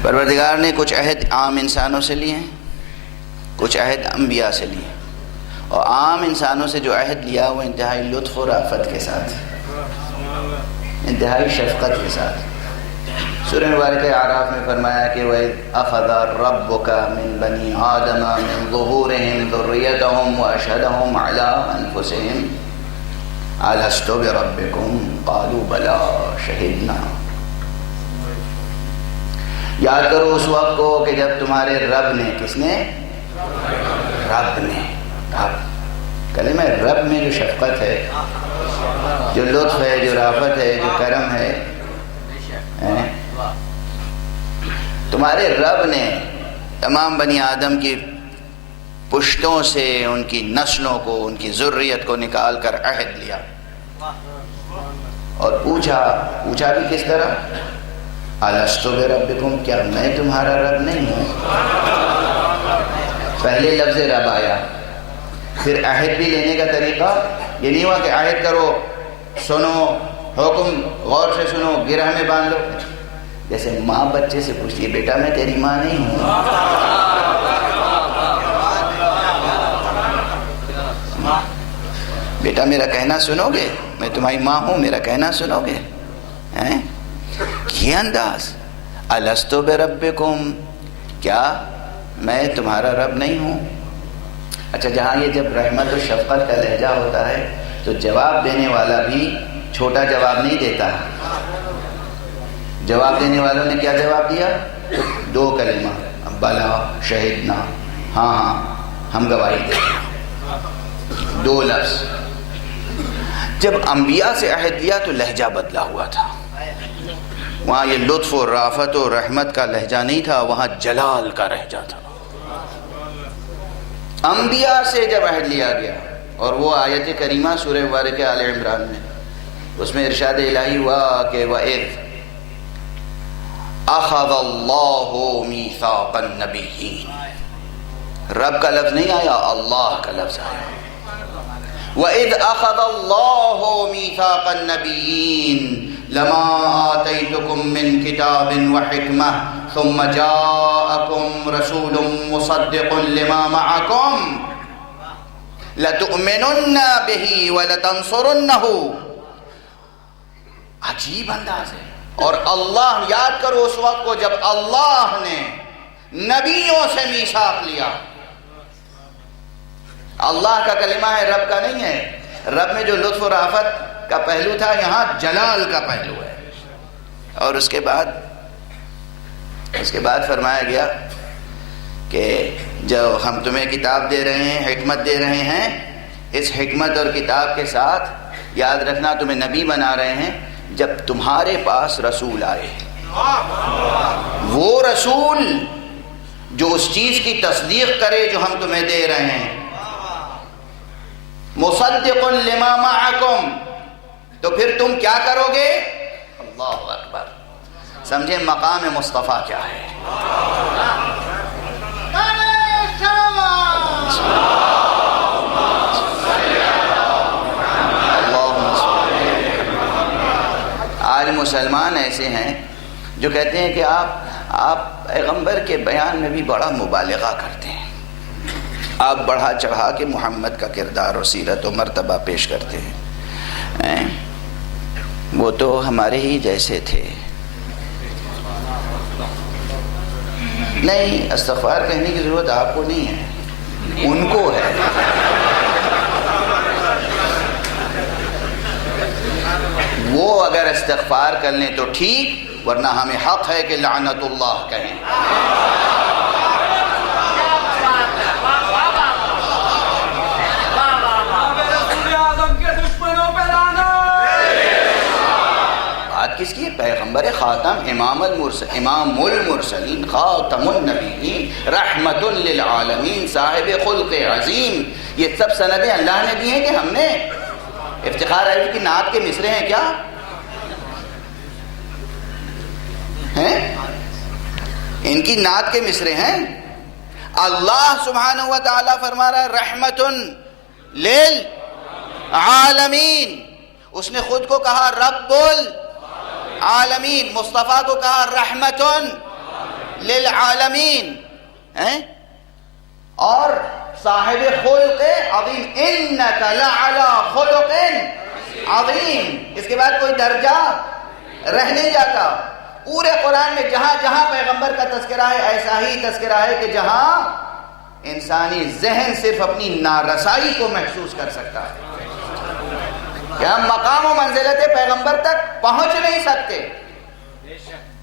پروردگار نے کچھ عہد عام انسانوں سے لیے ہیں، کچھ عہد انبیاء سے لیے. اور عام انسانوں سے جو عہد لیا وہ انتہائی لطف و رافت کے ساتھ، انتہائی شفقت کے ساتھ. سورہ مبارکہ اعراف میں فرمایا کہ وَإِذْ أَخَذَ رَبُّكَ مِن بَنِي آدَمَ مِن ظُهُورِهِمْ ذُرِّيَّتَهُمْ وَأَشْهَدَهُمْ عَلَىٰ أَنفُسِهِمْ أَلَسْتُ بِرَبِّكُمْ قَالُوا بَلَىٰ شَهِدْنَا. یاد کرو اس وقت کو کہ جب تمہارے رب نے، کس نے؟ رب نے. رب کلمہ رب میں جو شفقت ہے، جو لطف ہے، جو رافت ہے، جو کرم ہے، تمہارے رب نے تمام بنی آدم کی پشتوں سے ان کی نسلوں کو، ان کی ذریت کو نکال کر عہد لیا اور پوچھا بھی کس طرح؟ الستو بربکم، کیا میں تمہارا رب نہیں ہوں؟ پہلے لفظ رب آیا، پھر عہد بھی لینے کا طریقہ یہ نہیں ہوا کہ عہد کرو، سنو، حکم غور سے سنو، گرہ میں باندھ لو. جیسے ماں بچے سے پوچھتی ہے، بیٹا میں تیری ماں نہیں ہوں؟ بیٹا میرا کہنا سنو گے؟ میں تمہاری ماں ہوں، میرا کہنا سنو گے؟ یہ انداز. الستو بربکم، کیا میں تمہارا رب نہیں ہوں؟ اچھا، جہاں یہ جب رحمت و شفقت کا لہجہ ہوتا ہے تو جواب دینے والا بھی چھوٹا جواب نہیں دیتا. جواب دینے والوں نے کیا جواب دیا؟ 2 کلمہ، بلا شہدنا، ہاں ہم گواہی دیتے ہیں. 2 لفظ. جب انبیاء سے عہد لیا تو لہجہ بدلا ہوا تھا. وہاں یہ لطف و رافت و رحمت کا لہجہ نہیں تھا، وہاں جلال کا لہجہ تھا. انبیاء سے جب عہد لیا گیا، اور وہ آیت کریمہ سورہ مبارکہ آل عمران میں، اس میں ارشاد الہی ہوا کہ وَإِذْ أَخَذَ اللَّهُ مِيثَاقَ النَّبِيِّينَ. رب کا لفظ نہیں آیا، اللہ کا لفظ آیا. وَإِذْ أَخَذَ اللَّهُ مِيثَاقَ النَّبِيِّينَ لَمَا آتَيْتُكُم مِّن كِتَابٍ وَحِكْمَةٍ ثُمَّ جَاءَكُمْ رَسُولٌ مُصَدِّقٌ لِّمَا مَعَكُمْ لَتُؤْمِنُنَّ بِهِ وَلَتَنْصُرُنَّهُ. عجیب انداز ہے. اور اللہ، یاد کرو اس وقت کو جب اللہ نے نبیوں سے میثاق لیا. اللہ کا کلمہ ہے، رب کا نہیں ہے. رب میں جو لطف و رافت کا پہلو تھا، یہاں جلال کا پہلو ہے. اور اس کے بعد فرمایا گیا کہ جو ہم تمہیں کتاب دے رہے ہیں، حکمت دے رہے ہیں، اس حکمت اور کتاب کے ساتھ یاد رکھنا تمہیں نبی بنا رہے ہیں جب تمہارے پاس رسول آئے. وہ رسول جو اس چیز کی تصدیق کرے جو ہم تمہیں دے رہے ہیں. مصدق لما معکم. تو پھر تم کیا کرو گے؟ اللہ اکبر. سمجھے مقام مصطفیٰ کیا ہے. آج مسلمان ایسے ہیں جو کہتے ہیں کہ آپ پیغمبر کے بیان میں بھی بڑا مبالغہ کرتے ہیں. آپ بڑھا چڑھا کے محمد کا کردار اور سیرت و مرتبہ پیش کرتے ہیں. وہ تو ہمارے ہی جیسے تھے. نہیں، استغفار کہنے کی ضرورت آپ کو نہیں ہے، ان کو ہے. وہ اگر استغفار کر لیں تو ٹھیک، ورنہ ہمیں حق ہے کہ لعنت اللہ کہیں. کس کی؟ پیغمبر خاتم، امام المرسلین، خاتم النبیین، رحمت للعالمین، صاحب خلق عظیم. یہ سب سندیں اللہ نے دی ہیں کہ ہم نے. افتخار علیہ کی نعت کے مصرے ہیں کیا ہیں؟ ان کی نعت کے مصرے ہیں. اللہ سبحانہ و تعالیٰ فرما رہا ہے رحمت للعالمین. اس نے خود کو کہا رب عالمین. مصطفیٰ کو کہا رحمت للعالمین. اور صاحب خلق عظیم، انک لعلی خلق عظیم. اس کے بعد کوئی درجہ رہ نہیں جاتا. پورے قرآن میں جہاں جہاں پیغمبر کا تذکرہ ہے ایسا ہی تذکرہ ہے کہ جہاں انسانی ذہن صرف اپنی نارسائی کو محسوس کر سکتا ہے کہ ہم مقام و منزلت پیغمبر تک پہنچ نہیں سکتے.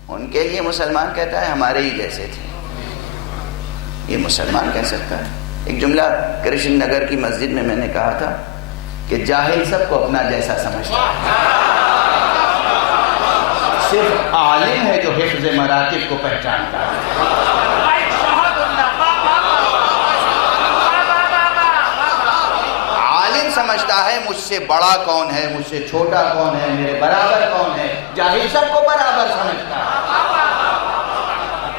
ان کے لیے مسلمان کہتا ہے ہمارے ہی جیسے تھے. یہ مسلمان کہہ سکتا ہے. ایک جملہ کرشن نگر کی مسجد میں نے کہا تھا کہ جاہل سب کو اپنا جیسا سمجھتا ہے، صرف عالم ہے جو حفظ مراتب کو پہچانتا ہے. سمجھتا ہے مجھ سے بڑا کون ہے، مجھ سے چھوٹا کون ہے، میرے برابر کون ہے. جاہل سب کو برابر سمجھتا ہے.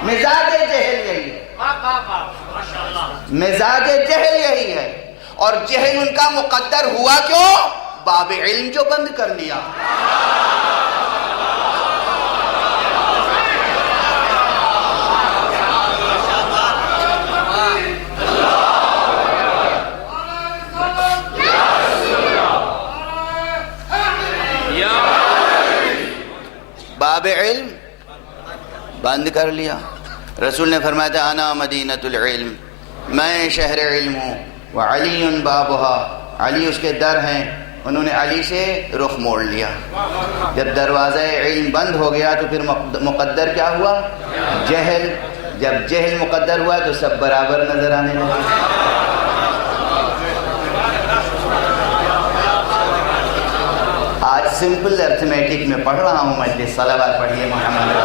مزاج جہل یہی ہے. مزاج جہل یہی ہے. اور جہل ان کا مقدر ہوا کیوں؟ باب علم جو بند کر لیا. باب علم بند کر لیا. رسول نے فرمایا تھا انا مدینۃ العلم، میں شہر علم ہوں. وعلی بابها، علی اس کے در ہیں. انہوں نے علی سے رخ موڑ لیا. جب دروازہ علم بند ہو گیا تو پھر مقدر کیا ہوا؟ جہل. جب جہل مقدر ہوا تو سب برابر نظر آنے لگے. آج سمپل ارتھمیٹک میں پڑھ رہا ہوں مجلس. صلوات پڑھیے محمد.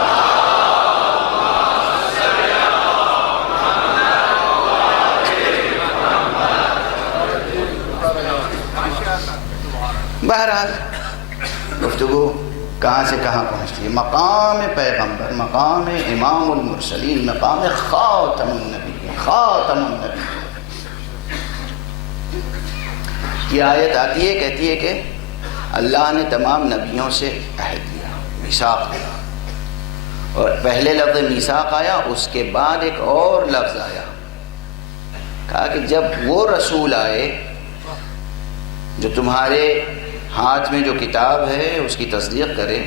بہرحال گفتگو کہاں سے کہاں پہنچتی ہے. مقام پیغمبر، مقام امام المرسلین، مقام خاتم النبی، خاتم النبی کی آیت آتی ہے، کہتی ہے کہ اللہ نے تمام نبیوں سے عہد لیا، میثاق لیا. اور پہلے لفظ میثاق آیا، اس کے بعد ایک اور لفظ آیا. کہا کہ جب وہ رسول آئے جو تمہارے ہاتھ میں جو کتاب ہے اس کی تصدیق کرے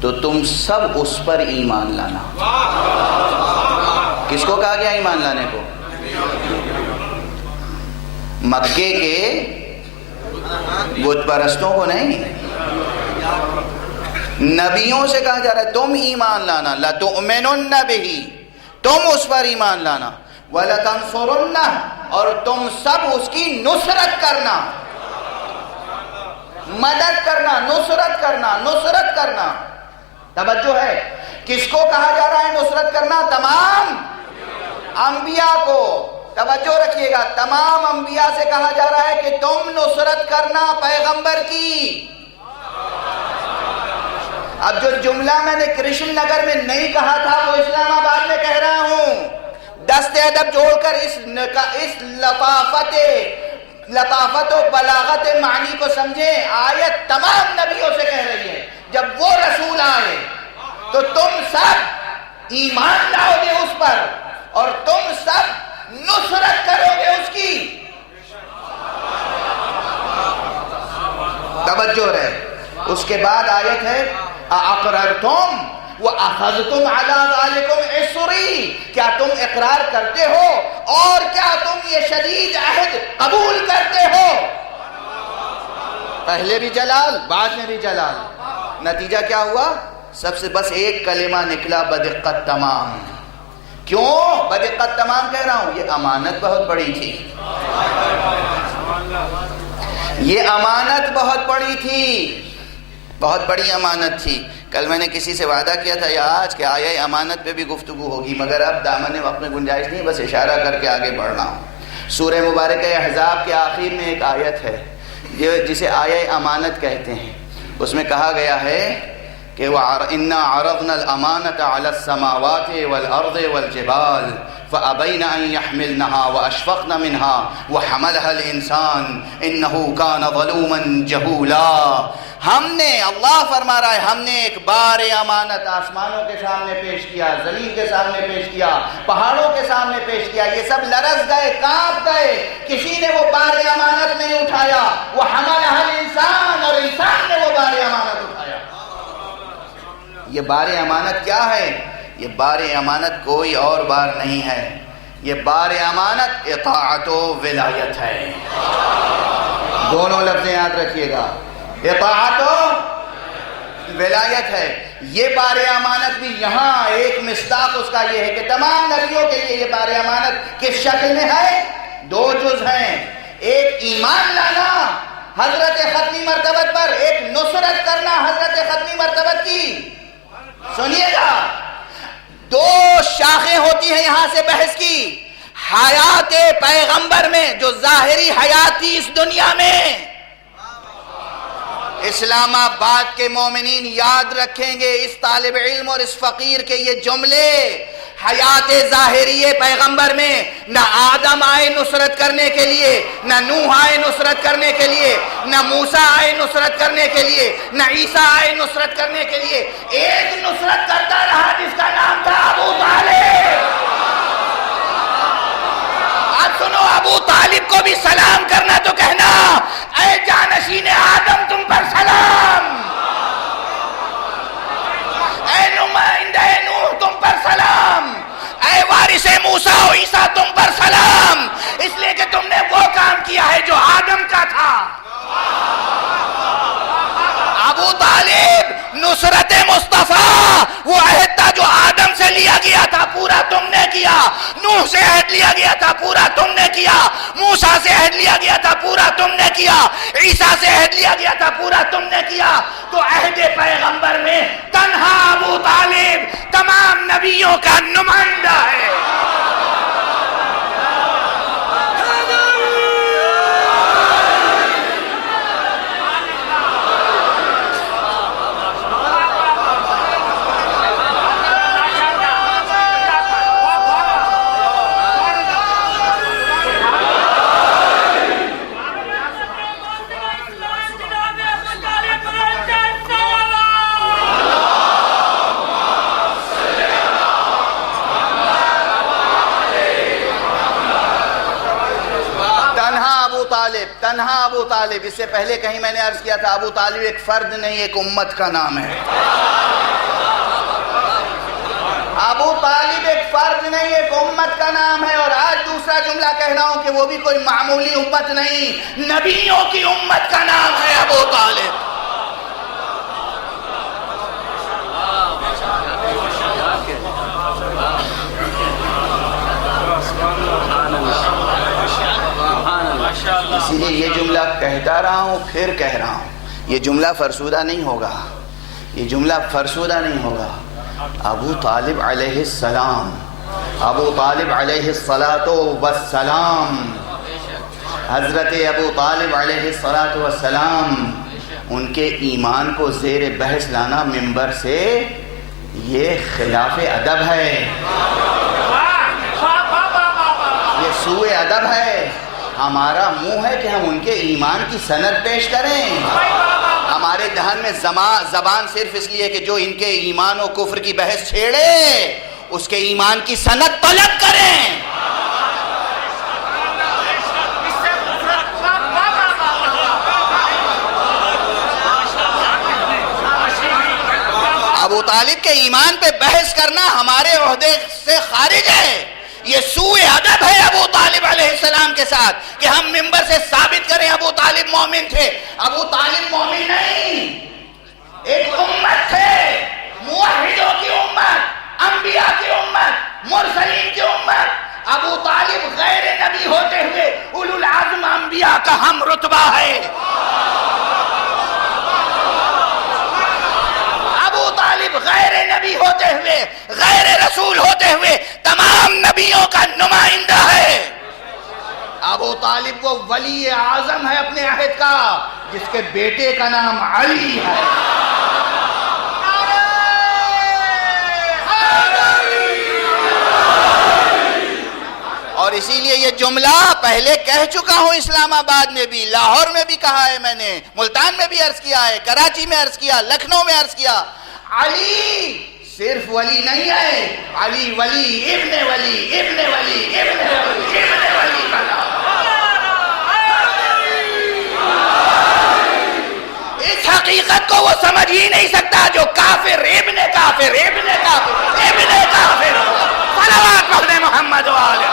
تو تم سب اس پر ایمان لانا۔ کس کو کہا گیا ایمان لانے کو؟ مکے کے بت پرستوں کو نہیں، نبیوں سے کہا جا رہا ہے تم ایمان لانا، لَتُؤْمِنُنَّ بِهِ، تم اس پر ایمان لانا، وَلَتَنْصُرُنَّهُ، اور تم سب اس کی نصرت کرنا، مدد کرنا، نصرت کرنا، نصرت کرنا۔ توجہ ہے، کس کو کہا جا رہا ہے نصرت کرنا؟ تمام انبیاء کو۔ توجہ رکھیے گا، تمام انبیاء سے کہا جا رہا ہے کہ تم نصرت کرنا پیغمبر کی۔ اب جو جملہ میں نے کرشن نگر میں نہیں کہا تھا وہ اسلام آباد میں کہہ رہا ہوں۔ دست ادب جوڑ کر اس لطافت و بلاغت معنی کو سمجھیں۔ آیت تمام نبیوں سے کہہ رہی ہے جب وہ رسول آئے تو تم سب ایمان لاؤ گے اس پر اور تم سب نصرت کرو گے اس کی۔ توجہ رہے، اس کے بعد آیت ہے اَأَقْرَرْتُمْ وَأَخَذْتُمْ عَلَىٰ ذَلِكُمْ إِصْرِي، کیا تم اقرار کرتے ہو اور کیا تم یہ شدید عہد قبول کرتے ہو؟ پہلے بھی جلال، بعد میں بھی جلال۔ نتیجہ کیا ہوا؟ سب سے بس ایک کلمہ نکلا، بدقت تمام۔ کیوں بدقت تمام کہہ رہا ہوں؟ یہ امانت بہت بڑی تھی، یہ امانت بہت بڑی تھی، بہت بڑی امانت تھی۔ کل میں نے کسی سے وعدہ کیا تھا یا آج کہ آیہ امانت پہ بھی گفتگو ہوگی، مگر اب دامن وقت میں گنجائش نہیں، بس اشارہ کر کے آگے بڑھنا ہوں۔ سورہ مبارکہ احزاب کے آخر میں ایک آیت ہے جسے آیہ امانت کہتے ہیں، اس میں کہا گیا ہے کہ وَإِنَّا عَرَضْنَا الْأَمَانَةَ عَلَى السَّمَاوَاتِ وَالْأَرْضِ وَالْجِبَالِ فَأَبَيْنَ أَن يَحْمِلْنَهَا وَأَشْفَقْنَ مِنْهَا وَحَمَلَهَا الْإِنسَانُ إِنَّهُ كَانَ ظَلُومًا جَهُولًا۔ ہم نے، اللہ فرما رہا ہے، ہم نے ایک بار امانت آسمانوں کے سامنے پیش کیا، زمین کے سامنے پیش کیا، پہاڑوں کے سامنے پیش کیا، یہ سب لرز گئے، کانپ گئے، کسی نے وہ بار امانت نہیں اٹھایا۔ وَحَمَلَهَا الْإِنسَانُ، اور انسان نے وہ بار امانت اٹھایا۔ یہ بار امانت کیا ہے؟ یہ بار امانت کوئی اور بار نہیں ہے، یہ بار امانت اطاعت و ولایت ہے۔ دونوں لفظیں یاد رکھیے گا، اطاعت و ولایت ہے۔ یہ بار امانت بھی یہاں ایک مصداق اس کا یہ ہے کہ تمام نبیوں کے لیے یہ بار امانت کس شکل میں ہے؟ دو جز ہیں، ایک ایمان لانا حضرت ختمی مرتبت پر، ایک نصرت کرنا حضرت ختمی مرتبت کی۔ سنیے گا، دو شاخیں ہوتی ہیں یہاں سے بحث کی۔ حیات پیغمبر میں جو ظاہری حیات تھی اس دنیا میں، اسلام آباد کے مومنین یاد رکھیں گے اس طالب علم اور اس فقیر کے یہ جملے۔ حیات ظاہری پیغمبر میں نہ آدم آئے نصرت کرنے کے لیے، نہ نوح آئے نصرت کرنے کے لیے، نہ موسیٰ آئے نصرت کرنے کے لیے، نہ عیسیٰ آئے نصرت کرنے کے لیے۔ ایک نصرت کرتا رہا جس کا نام تھا ابو طالب۔ اب سنو، ابو طالب کو بھی سلام کرنا تو کہنا اے جانشین آدم تم پر سلام، اے نمائندہ نوح تم پر سلام، اے وارث موسیٰ و عیسیٰ تم پر سلام، اس لیے کہ تم نے وہ کام کیا ہے جو آدم کا تھا۔ ابو طالب، نصرت مصطفیٰ وہ عہد تھا جو آدم سے لیا گیا تھا، پورا تم نے کیا۔ نوح سے عہد لیا گیا تھا، پورا تم نے کیا۔ موسیٰ سے عہد لیا گیا تھا، پورا تم نے کیا۔ عیسیٰ سے عہد لیا گیا تھا، پورا تم نے کیا۔ تو عہد پیغمبر میں تنہا ابو طالب تمام نبیوں کا نمائندہ ہے۔ ابو طالب. اس سے پہلے کہیں میں نے عرض کیا تھا ابو طالب ایک فرد نہیں ایک امت کا نام ہے. ابو طالب ایک فرد نہیں ایک امت کا نام ہے. اور آج دوسرا جملہ کہہ رہا ہوں کہ وہ بھی کوئی معمولی امت نہیں، نبیوں کی امت کا نام ہے ابو طالب. اسی لیے یہ جملہ کہتا رہا ہوں پھر کہہ رہا ہوں، یہ جملہ فرسودہ نہیں ہوگا، یہ جملہ فرسودہ نہیں ہوگا. ابو طالب علیہ السلام، ابو طالب علیہ السلام، حضرت ابو طالب علیہ السلام، ان کے ایمان کو زیر بحث لانا ممبر سے یہ خلاف ادب ہے، یہ سوء ادب ہے. ہمارا منہ ہے کہ ہم ان کے ایمان کی سند پیش کریں. ہمارے دہن میں زبان صرف اس لیے کہ جو ان کے ایمان و کفر کی بحث چھیڑے اس کے ایمان کی سند طلب کریں. ابو طالب کے ایمان پہ بحث کرنا ہمارے عہدے سے خارج ہے. یہ سوء ادب ہے ابو طالب علیہ السلام کے ساتھ کہ ہم ممبر سے ثابت کریں ابو طالب مومن تھے. ابو طالب مومن نہیں، ایک امت تھے، موحدوں کی امت، انبیاء کی امت، مرسلین کی امت. ابو طالب غیر نبی ہوتے ہوئے اولو العزم انبیاء کا ہم رتبہ ہے. ابو طالب غیر نبی ہوتے ہوئے، غیر رسول ہوتے ہوئے تمام نبیوں کا نمائندہ ہے. ابو طالب وہ ولی اعظم ہے اپنے عہد کا جس کے بیٹے کا نام علی ہے. اور اسی لیے یہ جملہ پہلے کہہ چکا ہوں، اسلام آباد میں بھی، لاہور میں بھی کہا ہے میں نے، ملتان میں بھی عرض کیا ہے، کراچی میں عرض کیا، لکھنؤ میں عرض کیا. علی صرف ولی نہیں ہے، علی ولی ابن ولی ابن ولی ابن ولی ابن ولی کا نام. اس حقیقت کو وہ سمجھ ہی نہیں سکتا جو کافر ابن کافر ابن کافر ابن کافر. صلوات پڑھنے محمد و آلہ.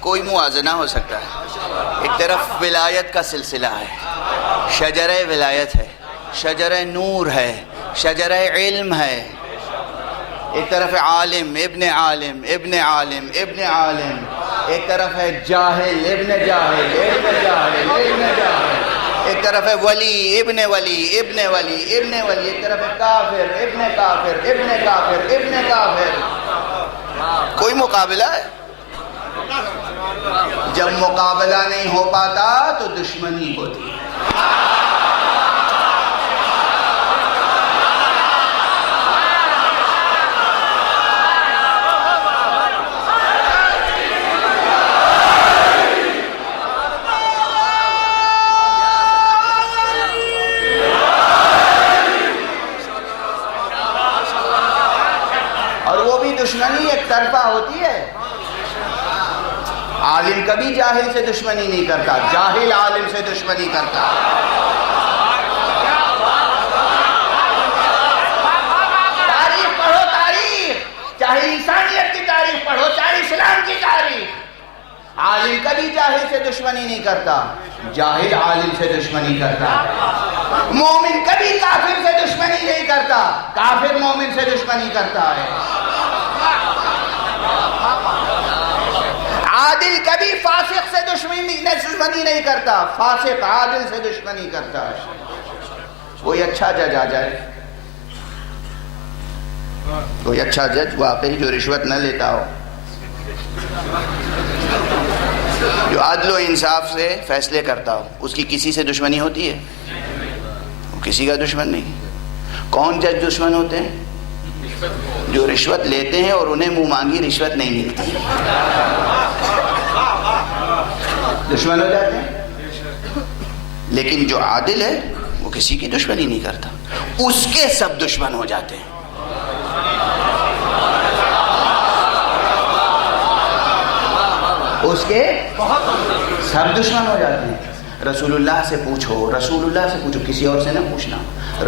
کوئی موازنہ ہو سکتا ہے. ایک طرف ولایت کا سلسلہ ہے، شجرہ ولایت ہے، شجرہ نور ہے، شجرہ علم ہے. ایک طرف ہے عالم ابن عالم ابن عالم ابن عالم، ایک طرف ہے جاہل ابن جاہل ابن جاہل ابن جاہل، ایک طرف ہے ولی ابن ولی ابن ولی ابن ولی، ایک طرف ہے کافر ابن کافر ابن کافر ابن کافر. کوئی مقابلہ ہے؟ جب مقابلہ نہیں ہو پاتا تو دشمنی ہوتی ہے. اور وہ بھی دشمنی ایک طرفہ ہوتی ہے. عالم کبھی جاہل سے دشمنی نہیں کرتا، جاہل عالم سے دشمنی کرتا. تاریخ پڑھو، تاریخ، چاہے انسانیت کی تاریخ پڑھو چاہے اسلام کی تاریخ. عالم کبھی جاہل سے دشمنی نہیں کرتا، جاہل عالم سے دشمنی کرتا. مومن کبھی کافر سے دشمنی نہیں کرتا، کافر مومن سے دشمنی کرتا ہے۔ عادل کبھی فاسق سے دشمنی نہیں کرتا، فاسق عادل سے دشمنی کرتا ہے۔ کوئی اچھا جج آ جائے، کوئی اچھا جج واقعی جو رشوت نہ لیتا ہو، جو عدل و انصاف سے فیصلے کرتا ہو، اس کی کسی سے دشمنی ہوتی ہے؟ وہ کسی کا دشمن نہیں۔ کون جج دشمن ہوتے ہیں؟ جو رشوت لیتے ہیں اور انہیں منہ مانگی رشوت نہیں ملتی، دشمن ہو جاتے ہیں۔ لیکن جو عادل ہے وہ کسی کی دشمنی نہیں کرتا، اس کے سب دشمن ہو جاتے ہیں۔ اس کے سب دشمن ہو جاتے ہیں۔ رسول اللہ سے پوچھو، رسول اللہ سے پوچھو، کسی اور سے نہ پوچھنا،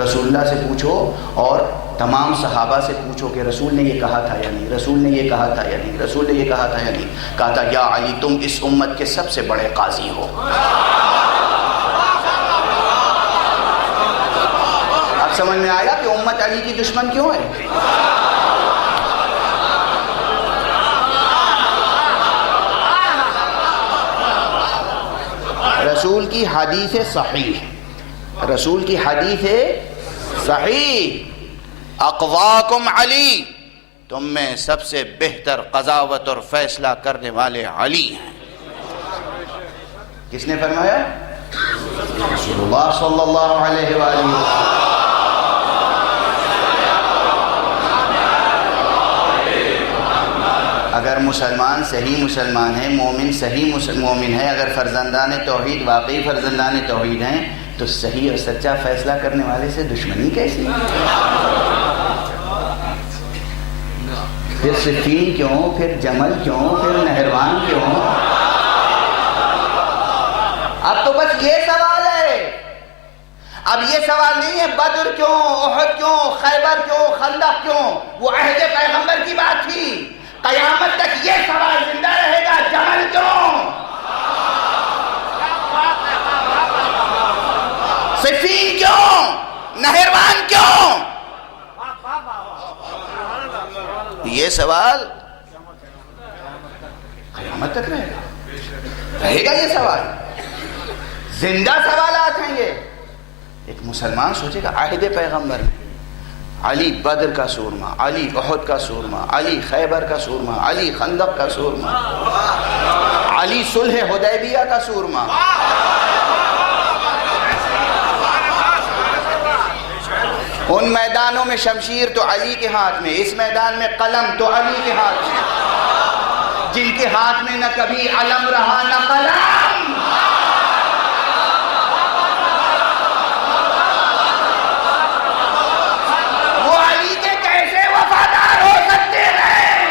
رسول اللہ سے پوچھو اور تمام صحابہ سے پوچھو کہ رسول نے یہ کہا تھا یا نہیں، رسول نے یہ کہا تھا یا نہیں، رسول نے یہ کہا تھا یا نہیں۔ کہا تھا یا علی تم اس امت کے سب سے بڑے قاضی ہو۔ اب سمجھ میں آیا کہ امت علی کی دشمن کیوں ہے؟ رسول کی حدیث صحیح، رسول کی حدیث صحیح، اقواکم علی، تم میں سب سے بہتر قضاوت اور فیصلہ کرنے والے علی ہیں۔ کس نے فرمایا؟ رسول اللہ صلی اللہ علیہ وآلہ وسلم۔ اگر مسلمان صحیح مسلمان ہے، مومن صحیح مومن ہے، اگر فرزندان توحید واقعی فرزندان توحید ہیں، تو صحیح اور سچا فیصلہ کرنے والے سے دشمنی کیسی؟ پھر صفین کیوں، پھر جمل کیوں، پھر نہروان کیوں؟ اب تو بس یہ سوال ہے، اب یہ سوال نہیں ہے بدر کیوں، احد کیوں، خیبر کیوں، خندق کیوں، وہ عہد پیغمبر کی بات تھی۔ قیامت تک یہ سوال زندہ رہے گا، جمل کیوں، صفین کیوں، نہروان کیوں؟ یہ سوال قیامت تک رہے گا یہ سوال، زندہ سوالات ہیں یہ۔ ایک مسلمان سوچے گا عہد پیغمبر میں علی بدر کا سورما، علی احد کا سورما، علی خیبر کا سورما، علی خندق کا سورما، علی صلح حدیبیہ کا سورما، ان میدانوں میں شمشیر تو علی کے ہاتھ میں، اس میدان میں قلم تو علی کے ہاتھ میں، جن کے ہاتھ میں نہ کبھی علم رہا نہ قلم۔ وہ علی کے کیسے وفادار ہو سکتے ہیں؟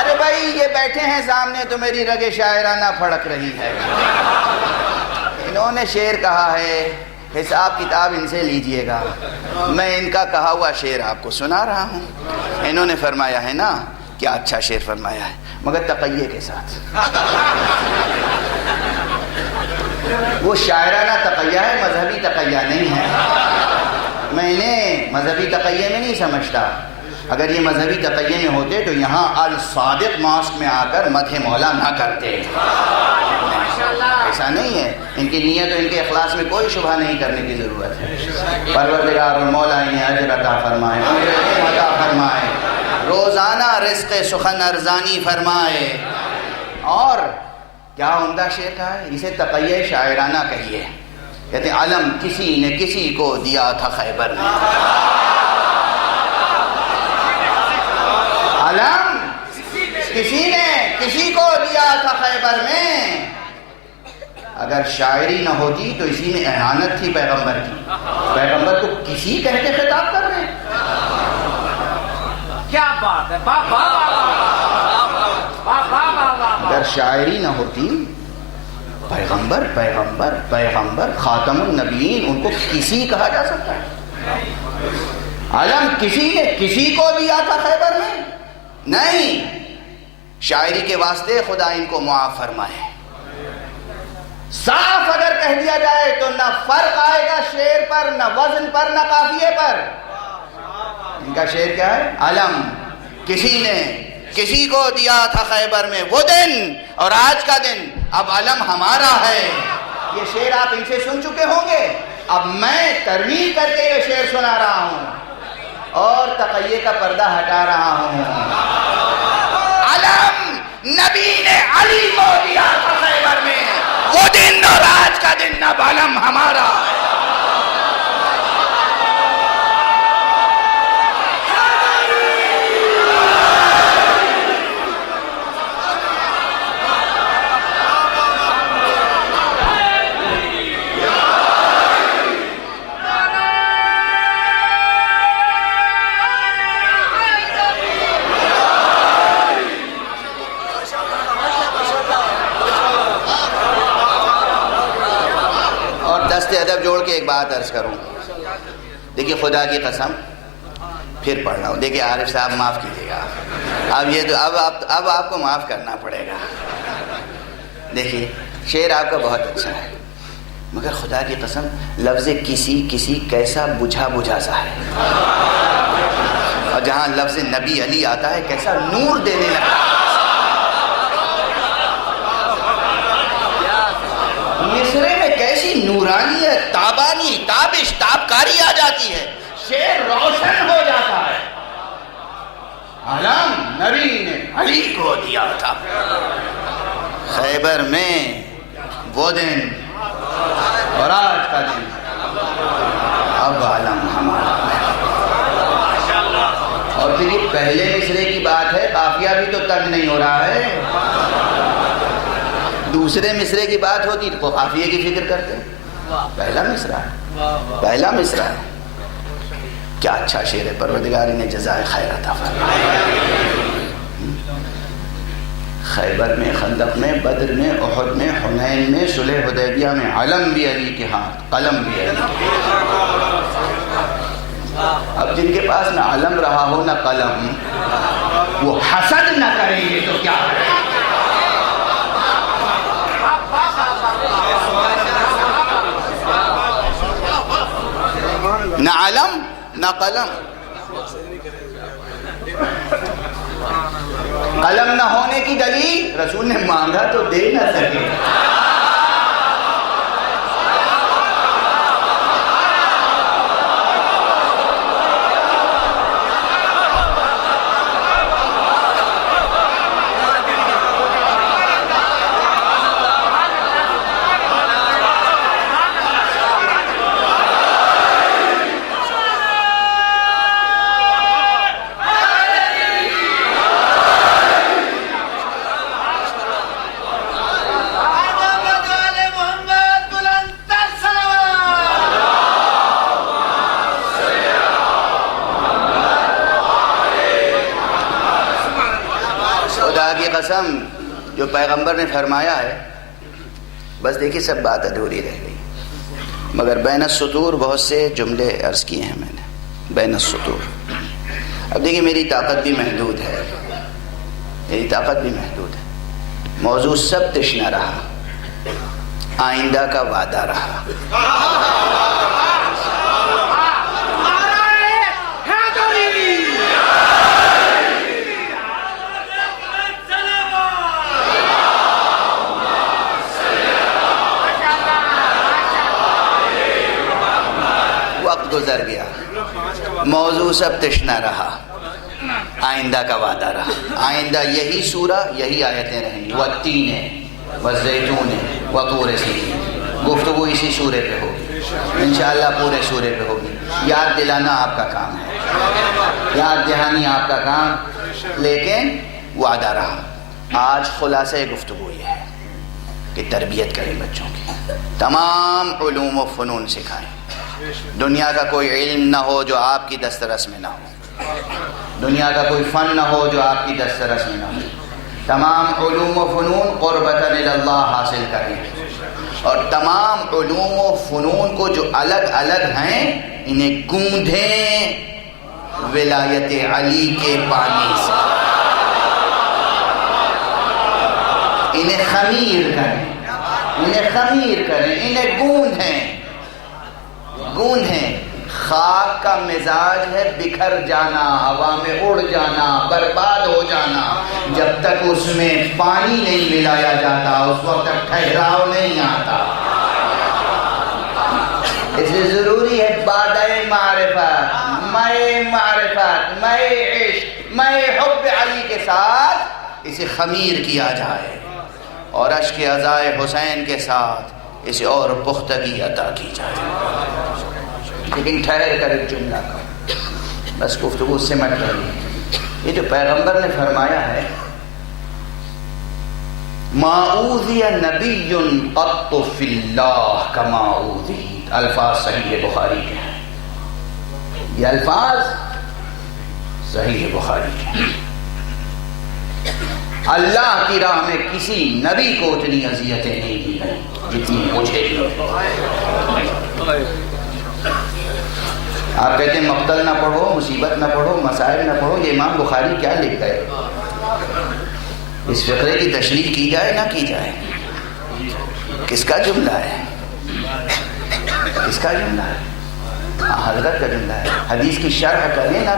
ارے بھائی یہ بیٹھے ہیں سامنے تو میری رگ شاعرانہ پھڑک رہی ہے۔ انہوں نے شعر کہا ہے، حساب کتاب ان سے لیجئے گا، میں ان کا کہا ہوا شعر آپ کو سنا رہا ہوں۔ انہوں نے فرمایا ہے نا، کیا اچھا شعر فرمایا ہے، مگر تقیے کے ساتھ۔ وہ شاعرانہ تقیہ ہے، مذہبی تقیہ نہیں ہے۔ میں انہیں مذہبی تقیے میں نہیں سمجھتا، اگر یہ مذہبی تقیے میں ہوتے تو یہاں الصادق ماسک میں آ کر مدح مولا نہ کرتے۔ ایسا نہیں ہے، ان کی نیت و ان کے اخلاص میں کوئی شبہ نہیں کرنے کی ضرورت ہے۔ پروردگار اور مولا انہیں اجر عطا فرمائے، علم عطا فرمائے، روزانہ رزق سخن ارزانی فرمائے۔ اور کیا عمدہ شعر کہا ہے، اسے تقیہ شاعرانہ کہیے۔ کہتے ہیں علم کسی نے کسی کو دیا تھا خیبر میں، علم کسی نے کسی کو دیا تھا خیبر میں۔ اگر شاعری نہ ہوتی تو اسی میں اہانت تھی پیغمبر کی، پیغمبر کو کسی کہہ کے خطاب کر رہے ہیں۔ کیا بات ہے، اگر شاعری نہ ہوتی، پیغمبر پیغمبر پیغمبر خاتم النبیین، ان کو کسی کہا جا سکتا ہے؟ علم کسی نے کسی کو دیا تھا خیبر میں؟ نہیں، شاعری کے واسطے خدا ان کو معاف فرمائے۔ صاف اگر کہہ دیا جائے تو نہ فرق آئے گا شعر پر، نہ وزن پر، نہ قافیے پر۔ ان کا شعر کیا ہے؟ علم کسی نے کسی کو دیا تھا خیبر میں وہ دن، اور آج کا دن اب علم ہمارا ہے۔ یہ شعر آپ ان سے سن چکے ہوں گے، اب میں ترمیم کر کے یہ شعر سنا رہا ہوں اور تقیے کا پردہ ہٹا رہا ہوں۔ علم نبی نے علی کو دیا تھا خیبر میں وہ دن، اور آج کا دن اب علم ہمارا ہے۔ ادب جوڑ کے ایک بات عرض کروں، دیکھیے خدا کی قسم پھر پڑھ رہا ہوں، دیکھیے عارف صاحب معاف کیجیے گا، اب یہ تو اب آپ کو معاف کرنا پڑے گا۔ دیکھیے شعر آپ کا بہت اچھا ہے، مگر خدا کی قسم لفظ کسی کیسا بجھا سا ہے، اور جہاں لفظ نبی علی آتا ہے کیسا نور دینے لگتا ہے۔ مصرے میں کیسی نورانیت، تابانی، تابش، تابکاری آ جاتی ہے، شعر روشن ہو جاتا ہے۔ علم نبی نے علی کو دیا تھا خیبر میں وہ دن، اور آج کا دن اب علم ہمارا ہے۔ اور پھر یہ پہلے مصرے کی بات ہے، قافیہ بھی تو تنگ نہیں ہو رہا ہے۔ دوسرے مصرے کی بات ہوتی تو قافیے کی فکر کرتے، پہلا مصرع ہے۔ کیا اچھا شعر ہے، پروردگار نے جزائے خیر عطا فرمائے۔ خیبر میں، خندق میں، بدر میں، احد میں، حنین میں، صلح حدیبیہ میں علم بھی علی کے ہاتھ، قلم بھی علی کے ہاتھ۔ اب جن کے پاس نہ علم رہا ہو نہ قلم، وہ حسد نہ کریں گے تو کیا کریں؟ نہ علم نہ قلم، قلم نہ ہونے کی دلیل رسول نے مانگا تو دے نہ سکے۔ قسم جو پیغمبر نے فرمایا ہے، بس دیکھیے سب بات ادھوری رہ گئی، مگر بین السطور بہت سے جملے عرض کیے ہیں میں نے، بین السطور۔ اب دیکھیے میری طاقت بھی محدود ہے، موضوع سب تشنہ رہا، آئندہ کا وعدہ رہا۔ گزر گیا، موضوع سب تشنہ رہا، آئندہ کا وعدہ رہا۔ آئندہ یہی سورہ، یہی آیتیں رہیں گی، والتین والزیتون وطور سینین، گفتگو اسی سورے پہ ہوگی انشاءاللہ، پورے سورے پہ ہوگی۔ یاد دلانا آپ کا کام ہے، یاد دہانی آپ کا کام، لیکن وعدہ رہا۔ آج خلاصہ گفتگو یہ ہے کہ تربیت کریں بچوں کی، تمام علوم و فنون سکھائیں، دنیا کا کوئی علم نہ ہو جو آپ کی دسترس میں نہ ہو، دنیا کا کوئی فن نہ ہو جو آپ کی دسترس میں نہ ہو، تمام علوم و فنون قربتاً اللہ حاصل کریں، اور تمام علوم و فنون کو جو الگ الگ ہیں انہیں گوندھیں ولایت علی کے پانی سے، انہیں خمیر کریں، انہیں خمیر کریں، انہیں گوندھیں، گوندھیں۔ خاک کا مزاج ہے بکھر جانا، ہوا میں اڑ جانا، برباد ہو جانا۔ جب تک اس میں پانی نہیں ملایا جاتا اس وقت تک ٹھہراؤ نہیں آتا۔ اس لیے ضروری ہے بادہ معرفت، معرفت، عشق، حب علی کے ساتھ اسے خمیر کیا جائے، اور اشک عزائے حسین کے ساتھ اسے اور پختگی عطا کی جائے۔ لیکن ٹھہر کر ایک جملہ کا، بس گفتگو سمٹ رہی، یہ جو پیغمبر نے فرمایا ہے ما اوذی نبی قط فی اللہ کما اوذیت، الفاظ صحیح بخاری کے ہیں، یہ الفاظ صحیح بخاری کے ہیں۔ اللہ کی راہ میں کسی نبی کو اتنی اذیتیں نہیں دی گئی جتنی مجھے دی۔ آپ کہتے ہیں مقتل نہ پڑھو، مصیبت نہ پڑھو، مسائل نہ پڑھو، یہ امام بخاری کیا لکھ گئے؟ اس فقرے کی تشریح کی جائے نہ کی جائے؟ کس کا جملہ ہے؟ کس کا جملہ ہے؟ حضرت کا جملہ ہے۔ حدیث کی شرح کریں نہ